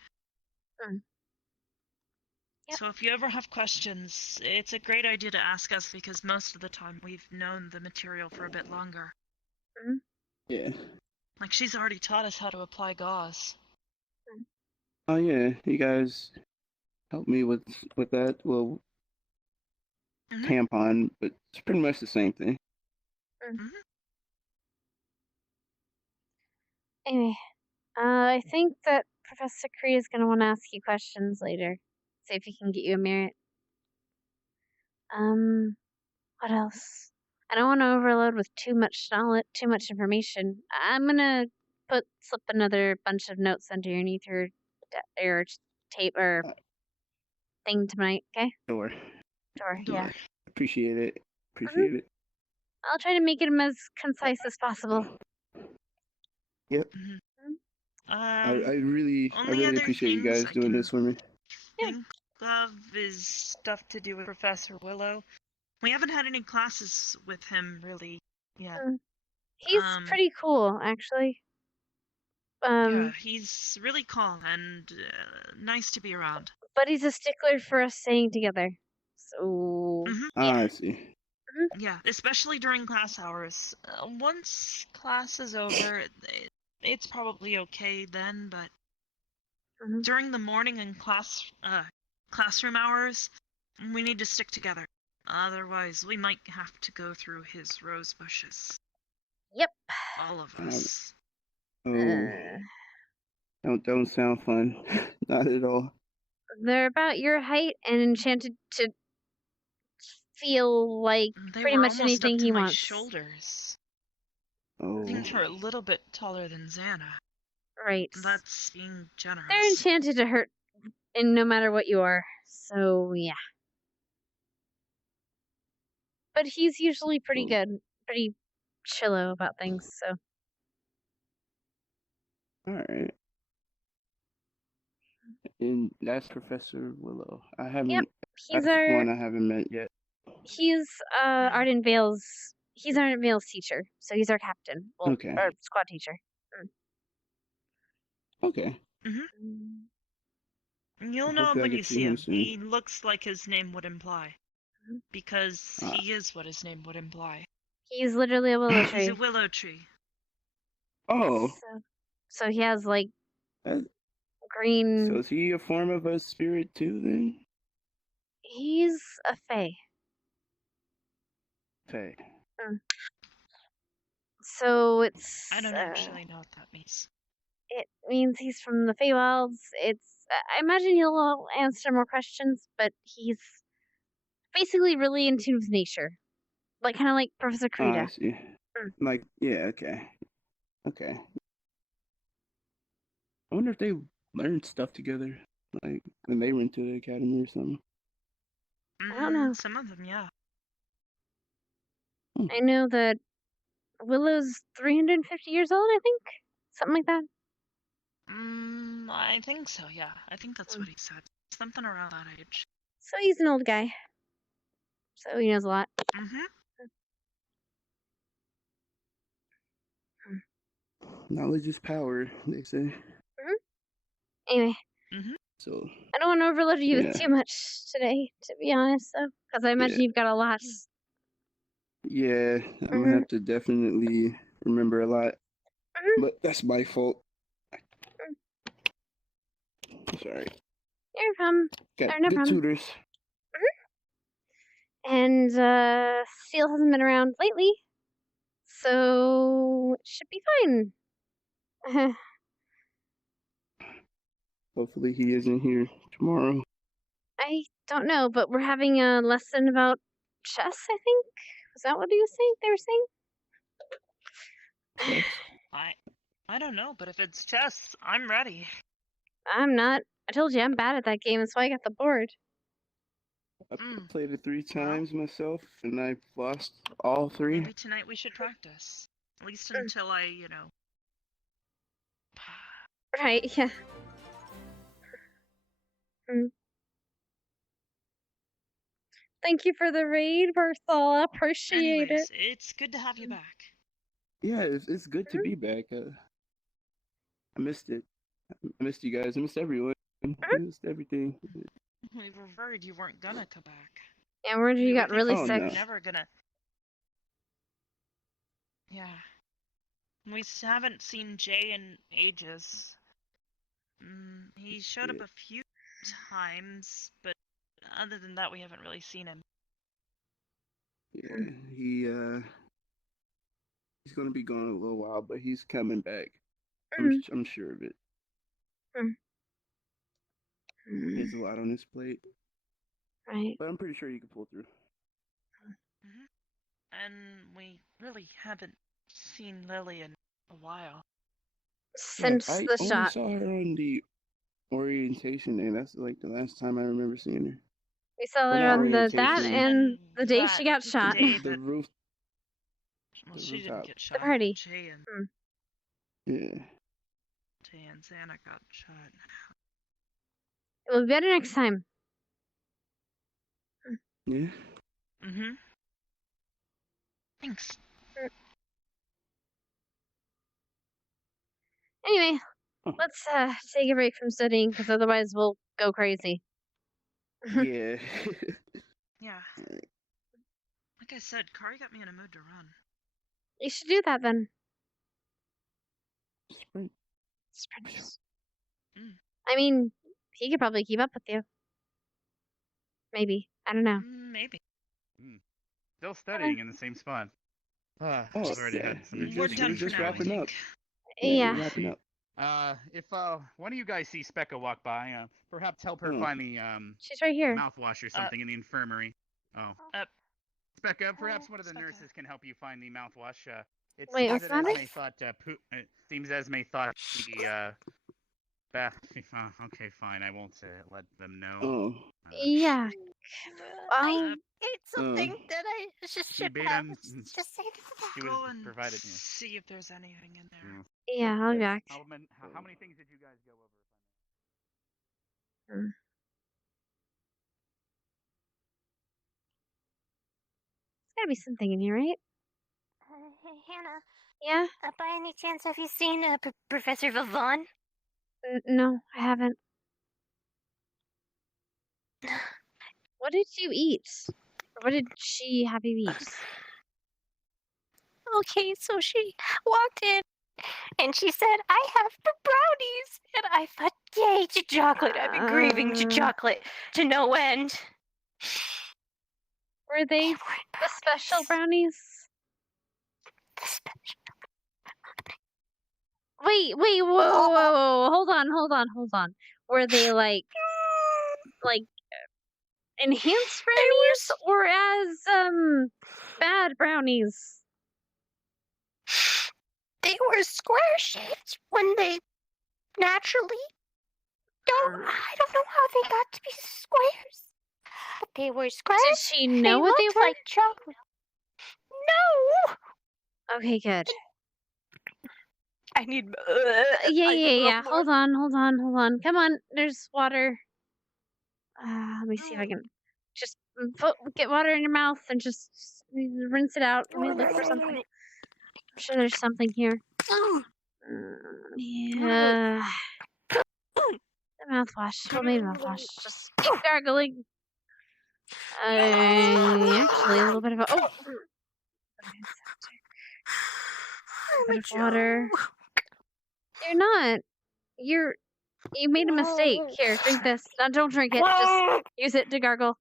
Yep. So if you ever have questions, it's a great idea to ask us because most of the time we've known the material for a bit longer. Yeah. Like she's already taught us how to apply gauze. Oh yeah, you guys helped me with that. Well, tampon, but it's pretty much the same thing. Anyway, I think that Professor Cree is going to want to ask you questions later. See if he can get you a merit. What else? I don't want to overload with too much knowledge, too much information. I'm gonna slip another bunch of notes underneath your tape or thing tonight. Okay. Sure. Yeah. Appreciate it. Appreciate it. I'll try to make it as concise as possible. Yep. I really appreciate you guys doing this for me. Think of is stuff to do with Professor Willow. We haven't had any classes with him really yet. He's pretty cool, actually. Yeah, he's really calm and nice to be around. But he's a stickler for us staying together. So yeah. I see. Yeah, especially during class hours. Once class is over, it's probably okay then, but during the morning and classroom hours, we need to stick together. Otherwise, we might have to go through his rose bushes. Yep. All of us. Don't sound fun. Not at all. They're about your height and enchanted to feel like pretty much anything he wants. Shoulders. Oh. I think they're a little bit taller than Xana. Right. That's being generous. They're enchanted to hurt, and no matter what you are. So yeah. But he's usually pretty good, pretty chillo about things. So. All right. And that's Professor Willow. I haven't. Yep, that's one I haven't met yet. He's Arden Vale's. He's Arden Vale's teacher, so he's our captain. Well, Okay. Our squad teacher. Okay. You'll know him when you see him. He looks like his name would imply. Because he is what his name would imply. He's literally a willow tree. He's a willow tree. Oh. So he has like green. So is he a form of a spirit too then? He's a fae. Fae. So it's. I don't actually know what that means. It means he's from the Feywilds. I imagine he'll answer more questions, but he's basically really in tune with nature, like kind of like Professor Krita. I see. Like, yeah, okay. I wonder if they learned stuff together, like when they went to the academy or something. I don't know. Some of them, yeah. I know that Willow's 350 years old, I think. Something like that. I think so, yeah. I think that's what he said. Something around that age. So he's an old guy. So he knows a lot. Knowledge is power, they say. Anyway. So. I don't want to overload you with too much today, to be honest, though, because I imagine you've got a lot. Yeah, I'm gonna have to definitely remember a lot, but that's my fault. Sorry. You're from. Got no good problem. tutors. And Seal hasn't been around lately, so it should be fine. Hopefully he isn't here tomorrow. I don't know, but we're having a lesson about chess, I think. Was that what he was saying? They were saying? I don't know, but if it's chess, I'm ready. I'm not. I told you I'm bad at that game. That's why I got the board. I played it 3 times myself, and I've lost all 3. Maybe tonight we should practice. At least until I, Right, yeah. Thank you for the raid, Berthal. Appreciate it. It's good to have you back. Yeah, it's good to be back. I missed it. I missed you guys. I missed everyone. I missed everything. We were worried you weren't gonna come back. Yeah, word you got really sick. No. Never gonna. Yeah. We haven't seen Jay in ages. He showed up a few times, but other than that, we haven't really seen him. Yeah, he's gonna be gone a little while, but he's coming back. I'm sure of it. There's a lot on this plate. Right. But I'm pretty sure you can pull through. And we really haven't seen Lily in a while. Since I the only shot. saw her on the orientation day. That's like the last time I remember seeing her. We saw Well, her not on that orientation. and the day that she got shot. day The that- roof. Well, the she didn't rooftop. get shot. The party. Jay and Yeah. Jay and Xana got shot. It will be better next time. Yeah. Thanks. Anyway, let's take a break from studying because otherwise we'll go crazy. Yeah. Yeah. Like I said, Kari got me in a mood to run. You should do that then. Sprint. I mean, he could probably keep up with you. Maybe. I don't know. Maybe. Still studying in the same spot. Oh, already yeah. had some We're interesting just news wrapping going. up. Yeah. We're wrapping up. If one of you guys see Specca walk by, perhaps help her find the She's right here. mouthwash or something in the infirmary. Oh. Specca, perhaps one of the nurses can help you find the mouthwash. It Wait, seems what's that the matter? Esme thought it seems Esme thought the bath. Okay, fine. I won't let them know. Oh. Yeah. I ate something that I just She should beat have. him. Just say that. She Go was and provided me. see if there's anything in there. Yeah, I'll be back. How many things did you guys go over? There's gotta be something in here, right? Hey, Hannah. Yeah? By any chance, have you seen Professor Vaughn? No, I haven't. What did you eat? What did she have you eat? Okay, so she walked in and she said, I have brownies. And I thought, yay, to chocolate. I've been craving to chocolate to no end. Were they the special brownies? The special. Wait, whoa. Hold on. Were they like enhanced brownies or as bad brownies? They were square shaped when they naturally I don't know how they got to be squares. But they were squares. Did she know what they looked were? like chocolate. No. Okay, good. I need. Yeah. Hold on. Come on, there's water. Let me see if I can just get water in your mouth and just rinse it out. Let me look for something. I'm sure there's something here. Yeah. The mouthwash. Homemade mouthwash. Just keep gargling. Actually, a little bit of a. Oh! A bit of water. You're not. You made a mistake. Here, drink this. No, don't drink it. Just use it to gargle.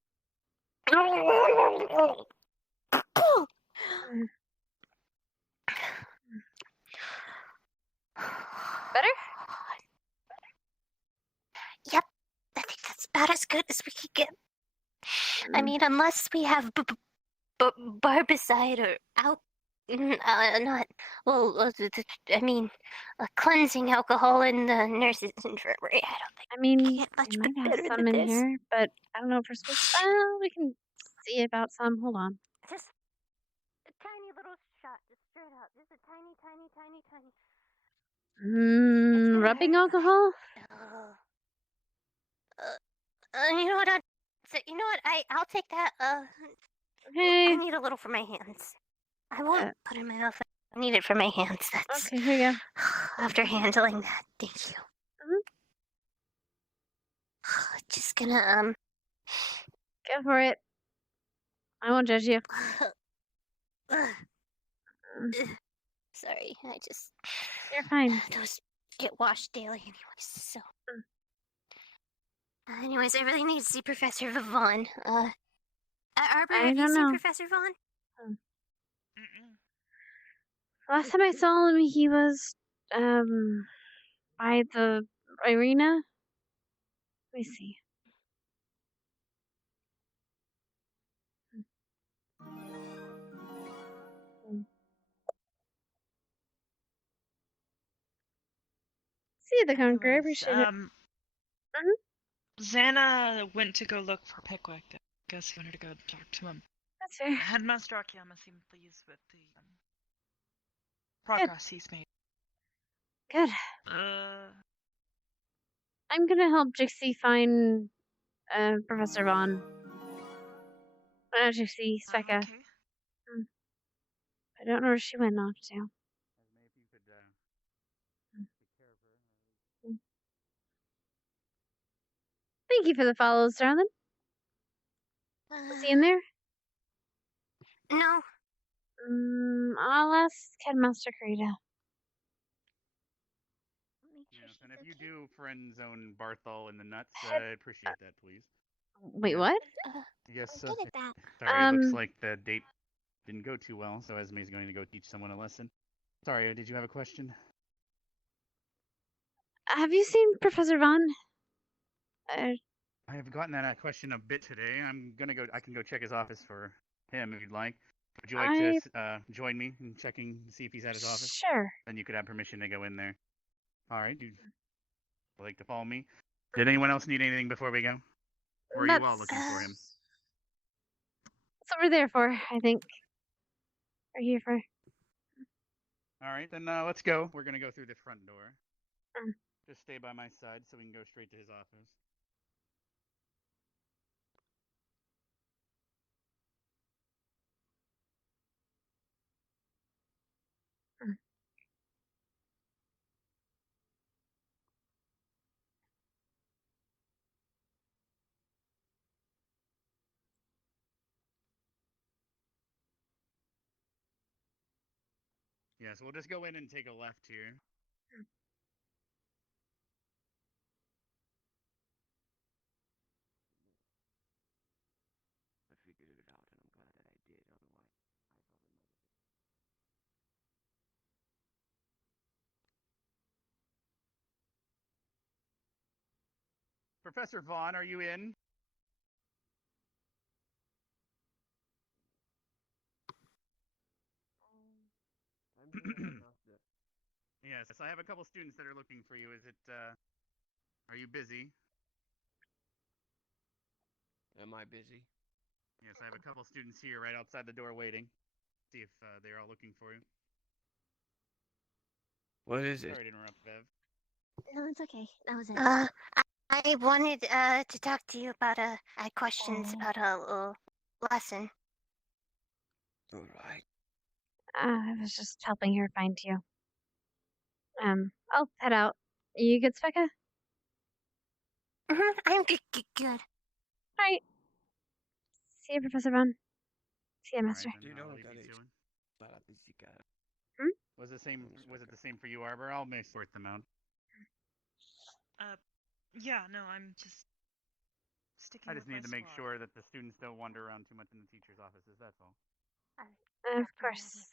Better? Yep. I think that's about as good as we could get. I mean, unless we have barbicide or not. Well, I mean, cleansing alcohol in the nurse's infirmary. I don't think. I mean, get much we might have better some than in this. here, but I don't know if we're supposed to. We can see about some. Hold on. Just a tiny little shot, just straight out. Just a tiny. Rubbing alcohol? You know what? I'll take that. Okay. I need a little for my hands. I won't put it in my mouth. I need it for my hands. That's okay. Here you go. After handling that, thank you. Just gonna Go for it. I won't judge you. Sorry, You're fine. Those get washed daily anyways, so. Anyways, I really need to see Professor Vaughn. Arbor, have you seen Professor Vaughn? Last time I saw him, he was By the arena? Let me see. See the Conqueror, I appreciate it. Xana went to go look for Pickwick. I guess he wanted to go talk to him. That's fair. Headmaster Akiyama seemed pleased with the progress he's made. Good. I'm gonna help Jixie find Professor Vaughn. Not Jixie, Sveka. Okay. I don't know where she went off to. If you could take care of her. Thank you for the follows, darling. Was he in there? No. I'll ask Headmaster Karita. Yes, and if you do friend zone Barthol in the nuts, I'd appreciate that, please. Wait, yes. what? Yes, I'm good at that. Sorry, it looks like the date didn't go too well, so Esme's going to go teach someone a lesson. Sorry, did you have a question? Have you seen Professor Vaughn? I have gotten that question a bit today. I can go check his office for him if you'd like. Would you like to join me in checking to see if he's at his office? Sure. Then you could have permission to go in there. All right, you'd like to follow me? Did anyone else need anything before we go? Or are you all looking for him? That's what we're there for, I think. We're here for. All right, then let's go. We're going to go through the front door. Just stay by my side so we can go straight to his office. Yeah, so we'll just go in and take a left here. I figured it out, and I'm glad that I did. Otherwise, Professor Vaughn, are you in? I'm here. Yes, I have a couple students that are looking for you. Are you busy? Am I busy? Yes, I have a couple students here right outside the door waiting. See if they're all looking for you. What is it? Sorry to interrupt, Bev. No, it's okay. That was it. I wanted to talk to you about I had questions about a lesson. All right. I was just helping her find you. I'll head out. You good, Sveka? I'm good. Alright. See you, Professor Vaughn. See you, Master. Right, then, I'll leave you to it. Was it the same for you, Arbor? I'll may sort them out. Yeah, no, I'm just sticking. I just need to make sure that the students don't wander around too much in the teacher's offices. That's all. Of course.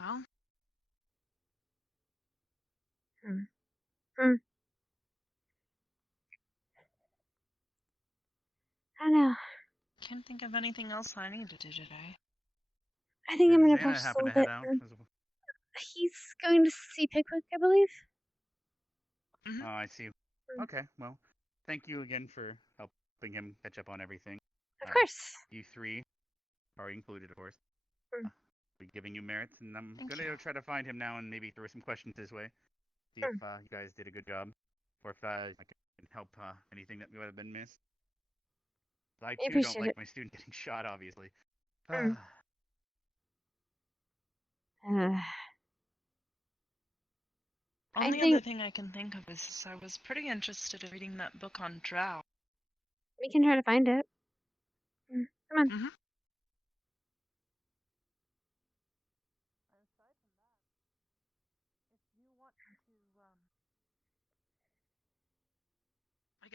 Well. I don't know. Can't think of anything else I need to do today. I think I'm gonna Xana brush a happen little to head bit. out? He's going to see Pickwick, I believe. Oh, I see. Okay, well, thank you again for helping him catch up on everything. Of course. You three are included, of course. Be giving you merits, and I'm gonna try to find him now and maybe throw some questions his way. See if you guys did a good job, or if I can help anything that might have been missed. I too don't like my student getting shot, obviously. Only other thing I can think of is I was pretty interested in reading that book on Drow. We can try to find it. Come on.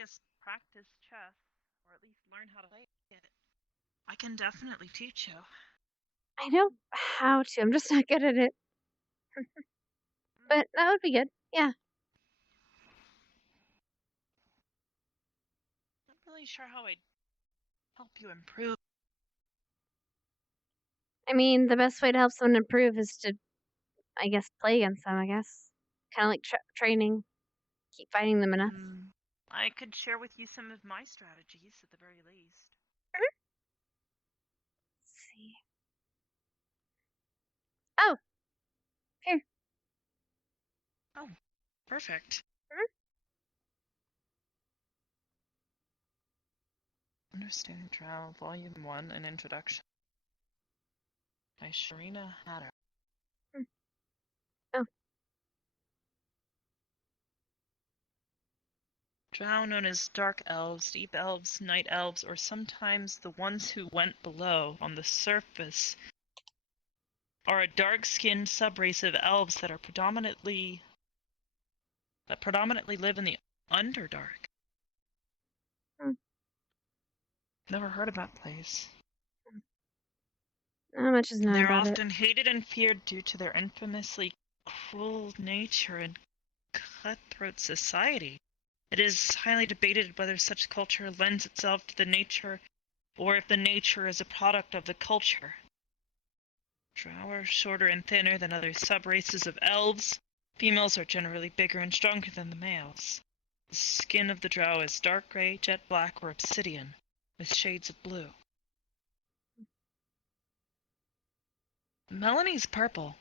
guess, practice chess, or at least learn how to play it. I can definitely teach you. I know how to. I'm just not good at it. But that would be good. Yeah. Not really sure how I'd help you improve. I mean, the best way to help someone improve is to, I guess, play against them, I guess. Kind of like training. Keep fighting them enough. I could share with you some of my strategies at the very least. Let's see. Oh! Here. Oh, perfect. Understanding Drow, Volume 1, An Introduction. By Sharina Hatter. Oh. Drow, known as Dark Elves, Deep Elves, Night Elves, or sometimes the ones who went below on the surface, are a dark-skinned subrace of elves that predominantly live in the Underdark. Never heard of that place. Not much is known They're about it. often hated and feared due to their infamously cruel nature and cutthroat society. It is highly debated whether such culture lends itself to the nature, or if the nature is a product of the culture. Drow are shorter and thinner than other subraces of elves. Females are generally bigger and stronger than the males. The skin of the Drow is dark gray, jet black, or obsidian, with shades of blue. Melanie's purple.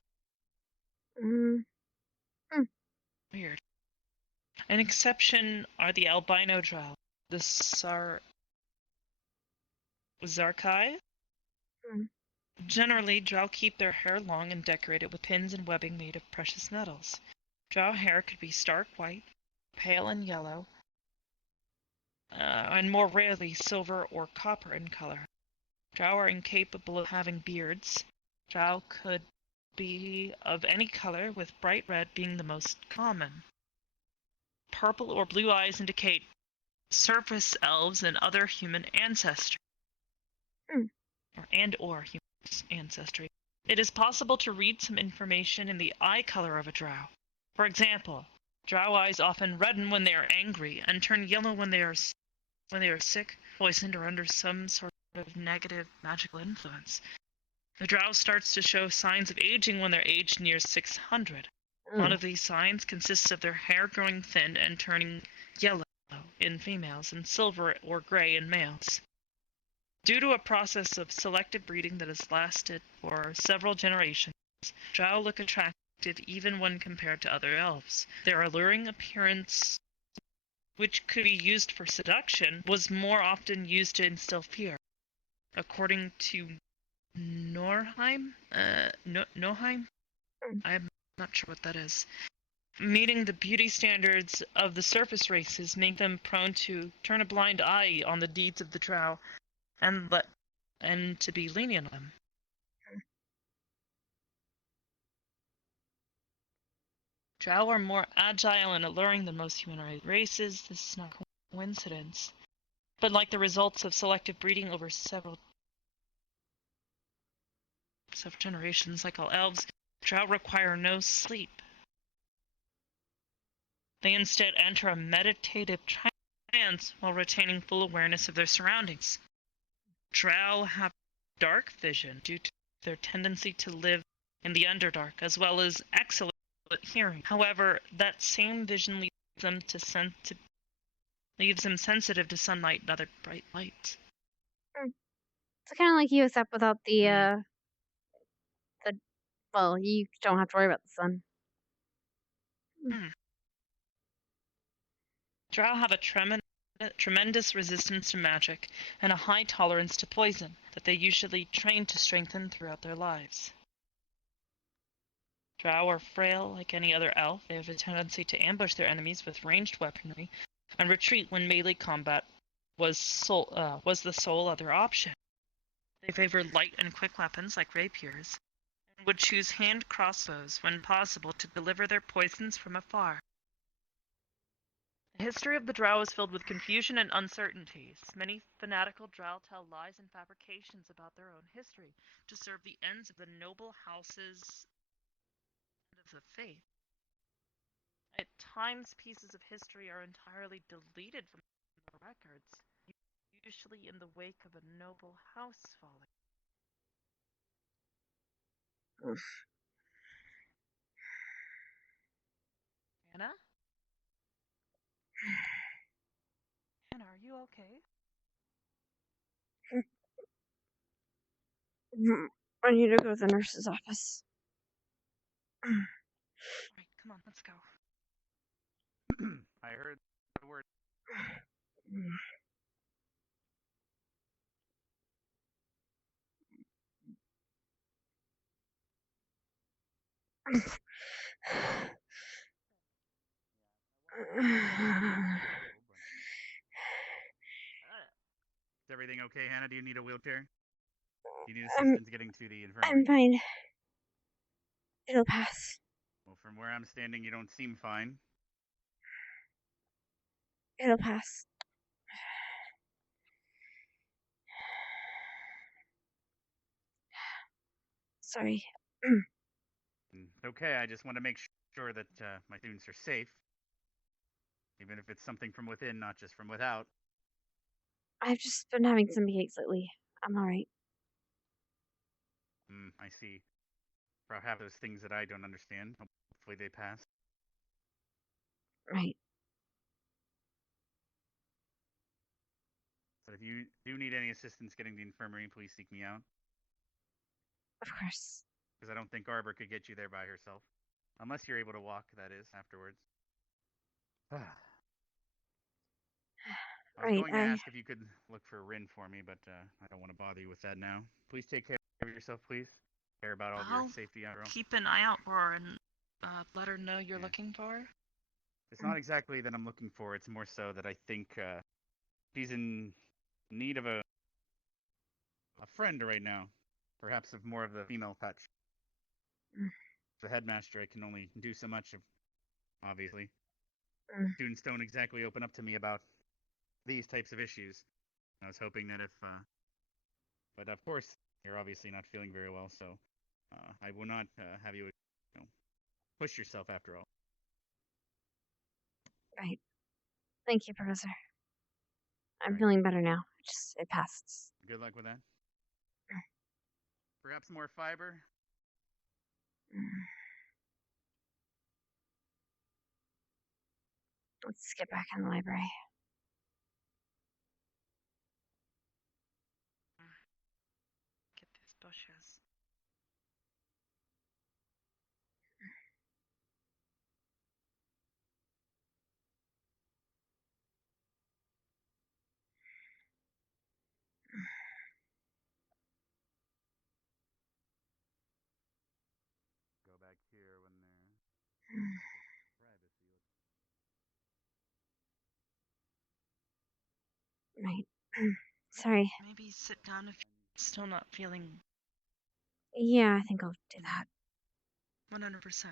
Weird. An exception are the albino Drow, the Zarkai. Generally, Drow keep their hair long and decorated with pins and webbing made of precious metals. Drow hair could be stark white, pale and yellow, and more rarely silver or copper in color. Drow are incapable of having beards. Drow could be of any color, with bright red being the most common. Purple or blue eyes indicate surface elves and other human ancestry. Or human ancestry. It is possible to read some information in the eye color of a Drow. For example, Drow eyes often redden when they are angry and turn yellow when they are sick, poisoned, or under some sort of negative magical influence. The Drow starts to show signs of aging when their age nears 600. One of these signs consists of their hair growing thin and turning yellow in females and silver or gray in males. Due to a process of selective breeding that has lasted for several generations, Drow look attractive even when compared to other elves. Their alluring appearance, which could be used for seduction, was more often used to instill fear. According to Noheim? I'm not sure what that is. Meeting the beauty standards of the surface races make them prone to turn a blind eye on the deeds of the Drow and to be lenient on them. Drow are more agile and alluring than most human races. This is not a coincidence. But like the results of selective breeding over several generations, like all elves, Drow require no sleep. They instead enter a meditative trance while retaining full awareness of their surroundings. Drow have dark vision due to their tendency to live in the Underdark, as well as excellent hearing. However, that same vision leaves them sensitive to sunlight and other bright lights. It's kind of like you, except without the well, you don't have to worry about the sun. Drow have a tremendous resistance to magic and a high tolerance to poison that they usually train to strengthen throughout their lives. Drow are frail like any other elf. They have a tendency to ambush their enemies with ranged weaponry and retreat when melee combat was the sole other option. They favor light and quick weapons like rapiers and would choose hand crossbows when possible to deliver their poisons from afar. The history of the Drow is filled with confusion and uncertainties. Many fanatical Drow tell lies and fabrications about their own history to serve the ends of the noble houses and of the faith. At times, pieces of history are entirely deleted from the records, usually in the wake of a noble house falling. Oof. Anna? Anna, are you okay? I need to go to the nurse's office. Alright, come on, let's go. I heard the word. Is everything okay, Hannah? Do you need a wheelchair? Do you need assistance getting to the infirmary? I'm fine. It'll pass. Well, from where I'm standing, you don't seem fine. It'll pass. Sorry. Okay, I just want to make sure that my students are safe. Even if it's something from within, not just from without. I've just been having some aches lately. I'm alright. I see. Perhaps those things that I don't understand. Hopefully they pass. Right. But if you do need any assistance getting to the infirmary, please seek me out. Of course. Because I don't think Arbor could get you there by herself. Unless you're able to walk, that is, afterwards. I was going to ask if you could look for Rin for me, but I don't want to bother you with that now. Please take care of yourself, please. Care about all of your safety after all. Keep an eye out for her and let her know you're looking for her. It's not exactly that I'm looking for. It's more so that I think she's in need of a friend right now. Perhaps of more of the female touch. As a headmaster, I can only do so much, obviously. Students don't exactly open up to me about these types of issues. I was hoping that if... but of course, you're obviously not feeling very well, so I will not have you, push yourself after all. Right. Thank you, Professor. I'm feeling better now. It passed. Good luck with that. Perhaps more fiber? Let's get back in the library. Get these bushes. Go back here when they're... Right. Sorry. Maybe sit down if you're still not feeling... Yeah, I think I'll do that. 100%.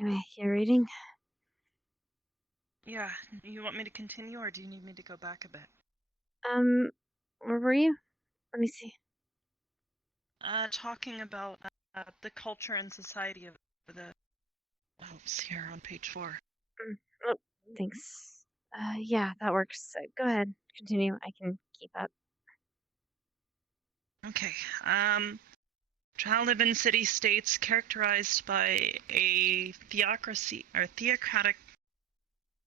Anyway, you're reading? Yeah, you want me to continue or do you need me to go back a bit? Where were you? Let me see. Talking about the culture and society of the elves here on page 4. Oh, thanks. Yeah, that works. Go ahead. Continue. I can keep up. Okay. Drow live in city-states characterized by a theocratic,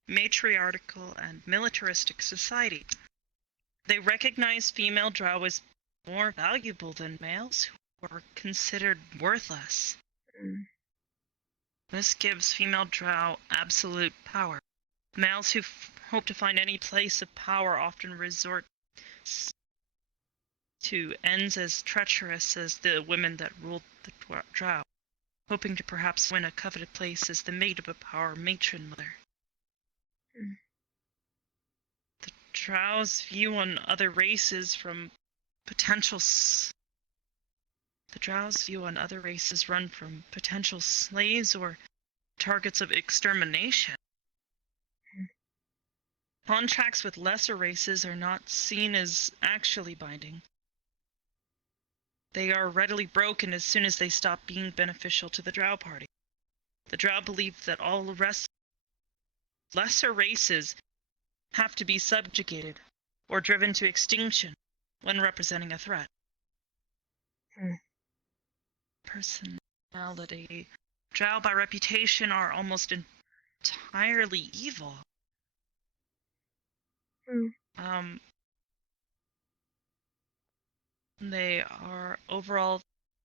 matriarchal, and militaristic society. They recognize female Drow as more valuable than males who are considered worthless. This gives female Drow absolute power. Males who hope to find any place of power often resort to ends as treacherous as the women that ruled the Drow. hoping to perhaps win a coveted place as the maid of a power matron mother. The Drow's view on other races from potential run from potential slaves or targets of extermination. Contracts with lesser races are not seen as actually binding. They are readily broken as soon as they stop being beneficial to the Drow party. The Drow believe that all the rest lesser races have to be subjugated or driven to extinction when representing a threat. Personality. Drow by reputation are almost entirely evil. They are overall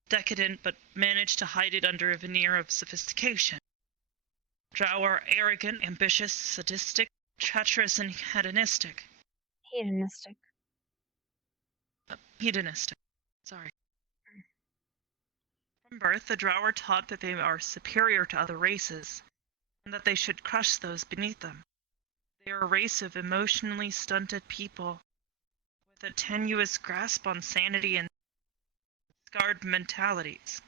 decadent but manage to hide it under a veneer of sophistication. Drow are arrogant, ambitious, sadistic, treacherous, and hedonistic. Hedonistic. Sorry. From birth, the Drow are taught that they are superior to other races, and that they should crush those beneath them. They are a race of emotionally stunted people with a tenuous grasp on sanity and scared mentalities,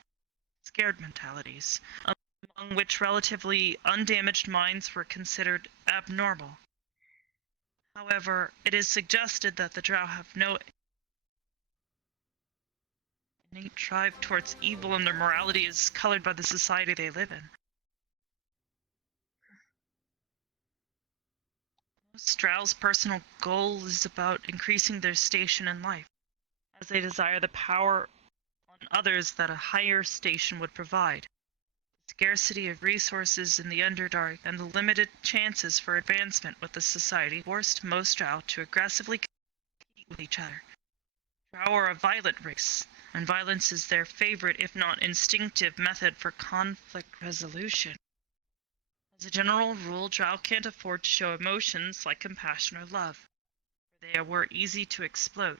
among which relatively undamaged minds were considered abnormal. However, it is suggested that the Drow have no innate drive towards evil, and their morality is colored by the society they live in. Most Drow's personal goal is about increasing their station in life, as they desire the power on others that a higher station would provide. The scarcity of resources in the Underdark and the limited chances for advancement with the society forced most Drow to aggressively compete with each other. Drow are a violent race, and violence is their favorite, if not instinctive, method for conflict resolution. As a general rule, Drow can't afford to show emotions like compassion or love, for they were easy to exploit.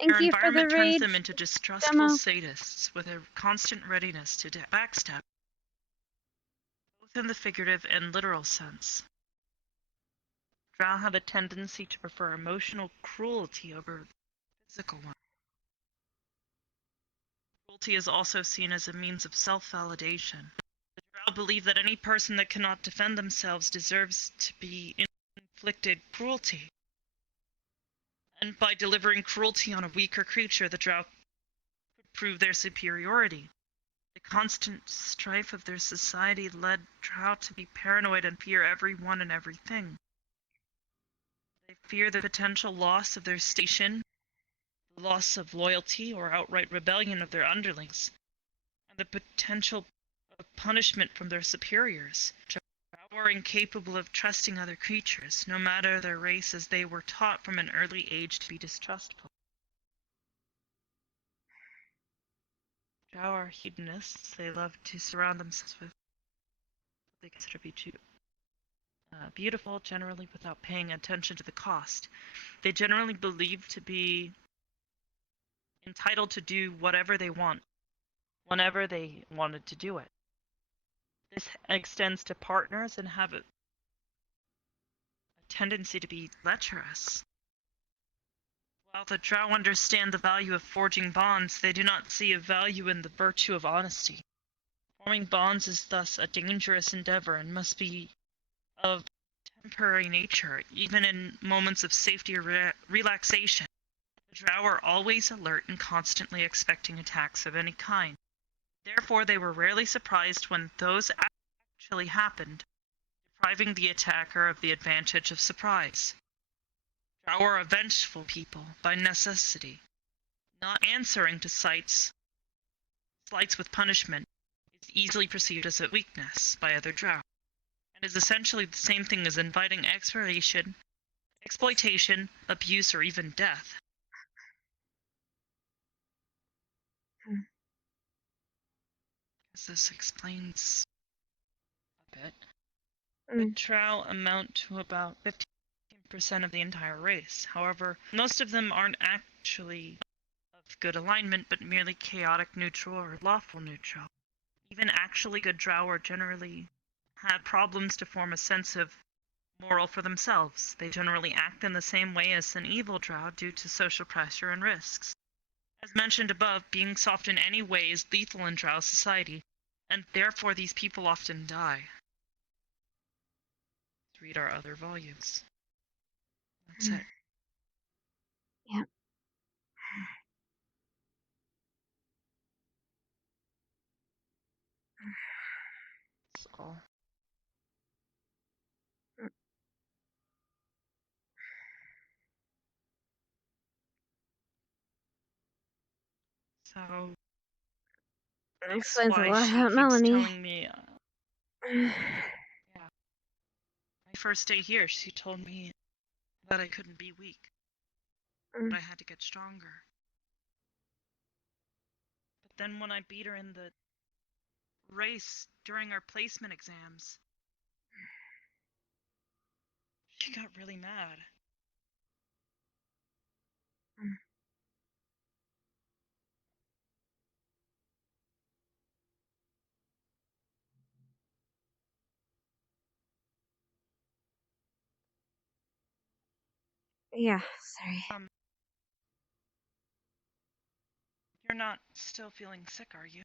Their environment turns them into distrustful sadists with a constant readiness to backstab, both in the figurative and literal sense. Drow have a tendency to prefer emotional cruelty over physical one. Cruelty is also seen as a means of self-validation. The Drow believe that any person that cannot defend themselves deserves to be inflicted cruelty. And by delivering cruelty on a weaker creature, the Drow could prove their superiority. The constant strife of their society led Drow to be paranoid and fear everyone and everything. They fear the potential loss of their station, the loss of loyalty or outright rebellion of their underlings, and the potential of punishment from their superiors. Drow are incapable of trusting other creatures, no matter their race, as they were taught from an early age to be distrustful. Drow are hedonists. They love to surround themselves with what they consider to be beautiful, generally without paying attention to the cost. They generally believe to be entitled to do whatever they want, whenever they wanted to do it. This extends to partners and have a tendency to be lecherous. While the Drow understand the value of forging bonds, they do not see a value in the virtue of honesty. Forming bonds is thus a dangerous endeavor and must be of temporary nature, even in moments of safety or relaxation. The Drow are always alert and constantly expecting attacks of any kind. Therefore, they were rarely surprised when those actually happened, depriving the attacker of the advantage of surprise. Drow are a vengeful people by necessity. Not answering to slights with punishment is easily perceived as a weakness by other Drow, and is essentially the same thing as inviting exploitation, abuse, or even death. This explains a bit. The Drow amount to about 15% of the entire race. However, most of them aren't actually of good alignment, but merely chaotic neutral or lawful neutral. Even actually good drow are generally have problems to form a sense of moral for themselves. They generally act in the same way as an evil drow due to social pressure and risks. As mentioned above, being soft in any way is lethal in drow society, and therefore these people often die. Let's read our other volumes. That's it. Yeah. That's all. So That that's explains a why lot she about keeps Melanie. telling me. Yeah. My first day here, she told me that I couldn't be weak. That I had to get stronger. But then when I beat her in the race during our placement exams, she got really mad. Yeah, sorry. You're not still feeling sick, are you?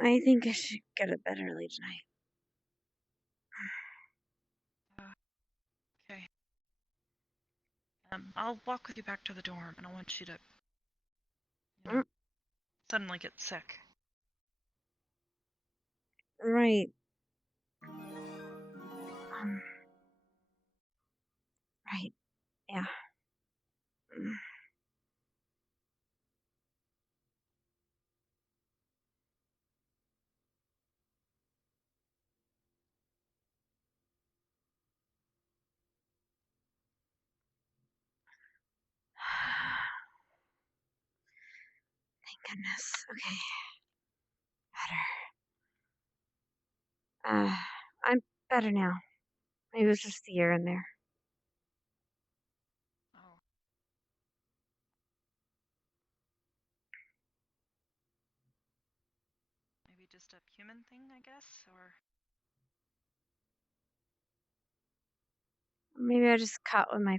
I think I should go to bed early tonight. Okay. I'll walk with you back to the dorm, and I want you to, suddenly get sick. Right. Right. Yeah. Thank goodness. Okay. Better. I'm better now. Maybe it was just the air in there. Oh. Maybe just a human thing, I guess, or... Maybe I just caught what my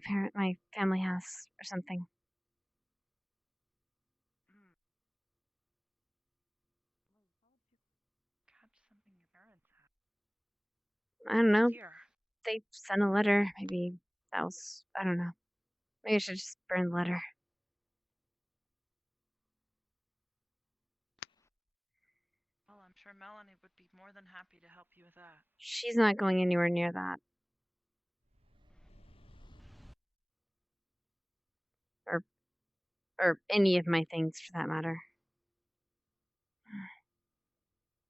family has or something. Catch something your parents have. I don't know. Here. They sent a letter. Maybe that was, I don't know. Maybe I should just burn the letter. Well, I'm sure Melanie would be more than happy to help you with that. She's not going anywhere near that. Or any of my things for that matter.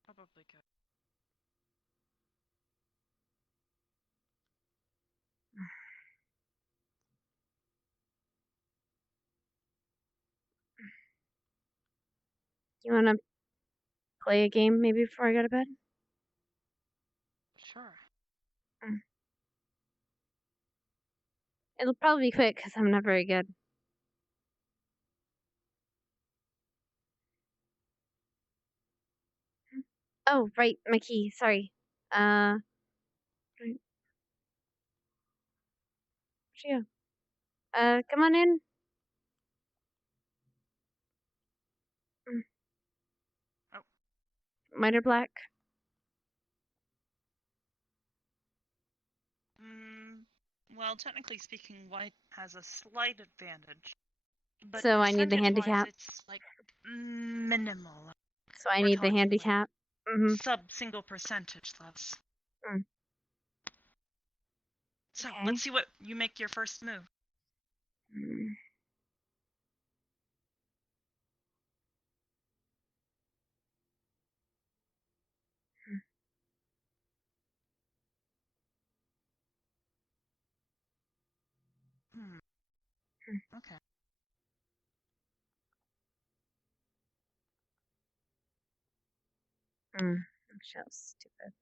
Probably good. You wanna play a game maybe before I go to bed? Sure. It'll probably be quick because I'm not very good. Oh, right, my key. Sorry. Where'd she go? Come on in. Oh. White or black? Well, technically speaking, white has a slight advantage. But So I need the percentage-wise, handicap. it's like minimal. So I We're need the talking like handicap. sub-single percentage less. So Okay. let's see what you make your first move. Okay. I'm so stupid.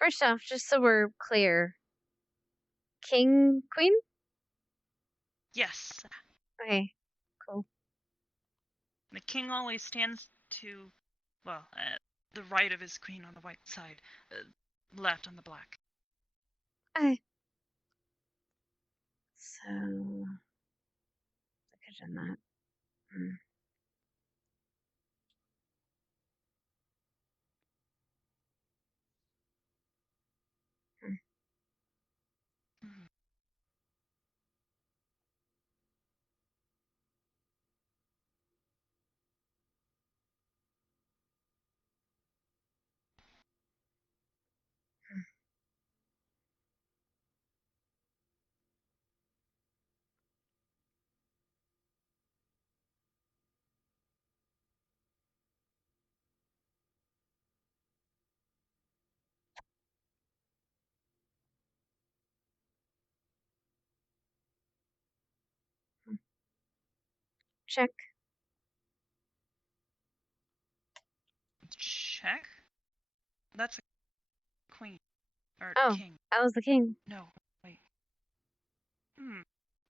First off, just so we're clear, king, queen? Yes. Okay, cool. The king always stands to, well, the right of his queen on the white side, left on the black. Okay. So, I could have done that. Check. Check? That's a queen. Or Oh, king. I was the king. No, wait.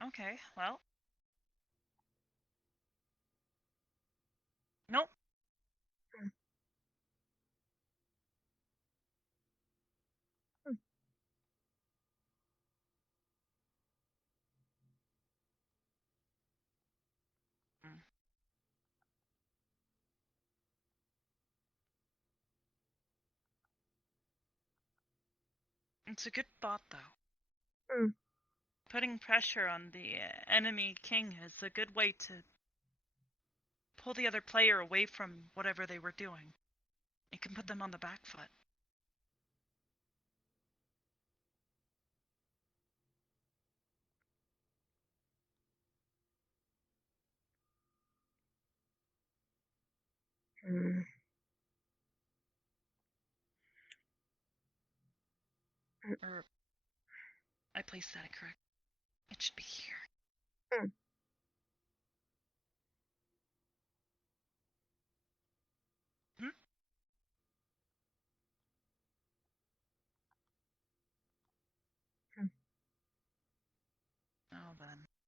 Okay, well. Nope. It's a good thought, though. Putting pressure on the enemy king is a good way to pull the other player away from whatever they were doing. It can put them on the back foot. Or I placed that incorrect. It should be here. Oh, then.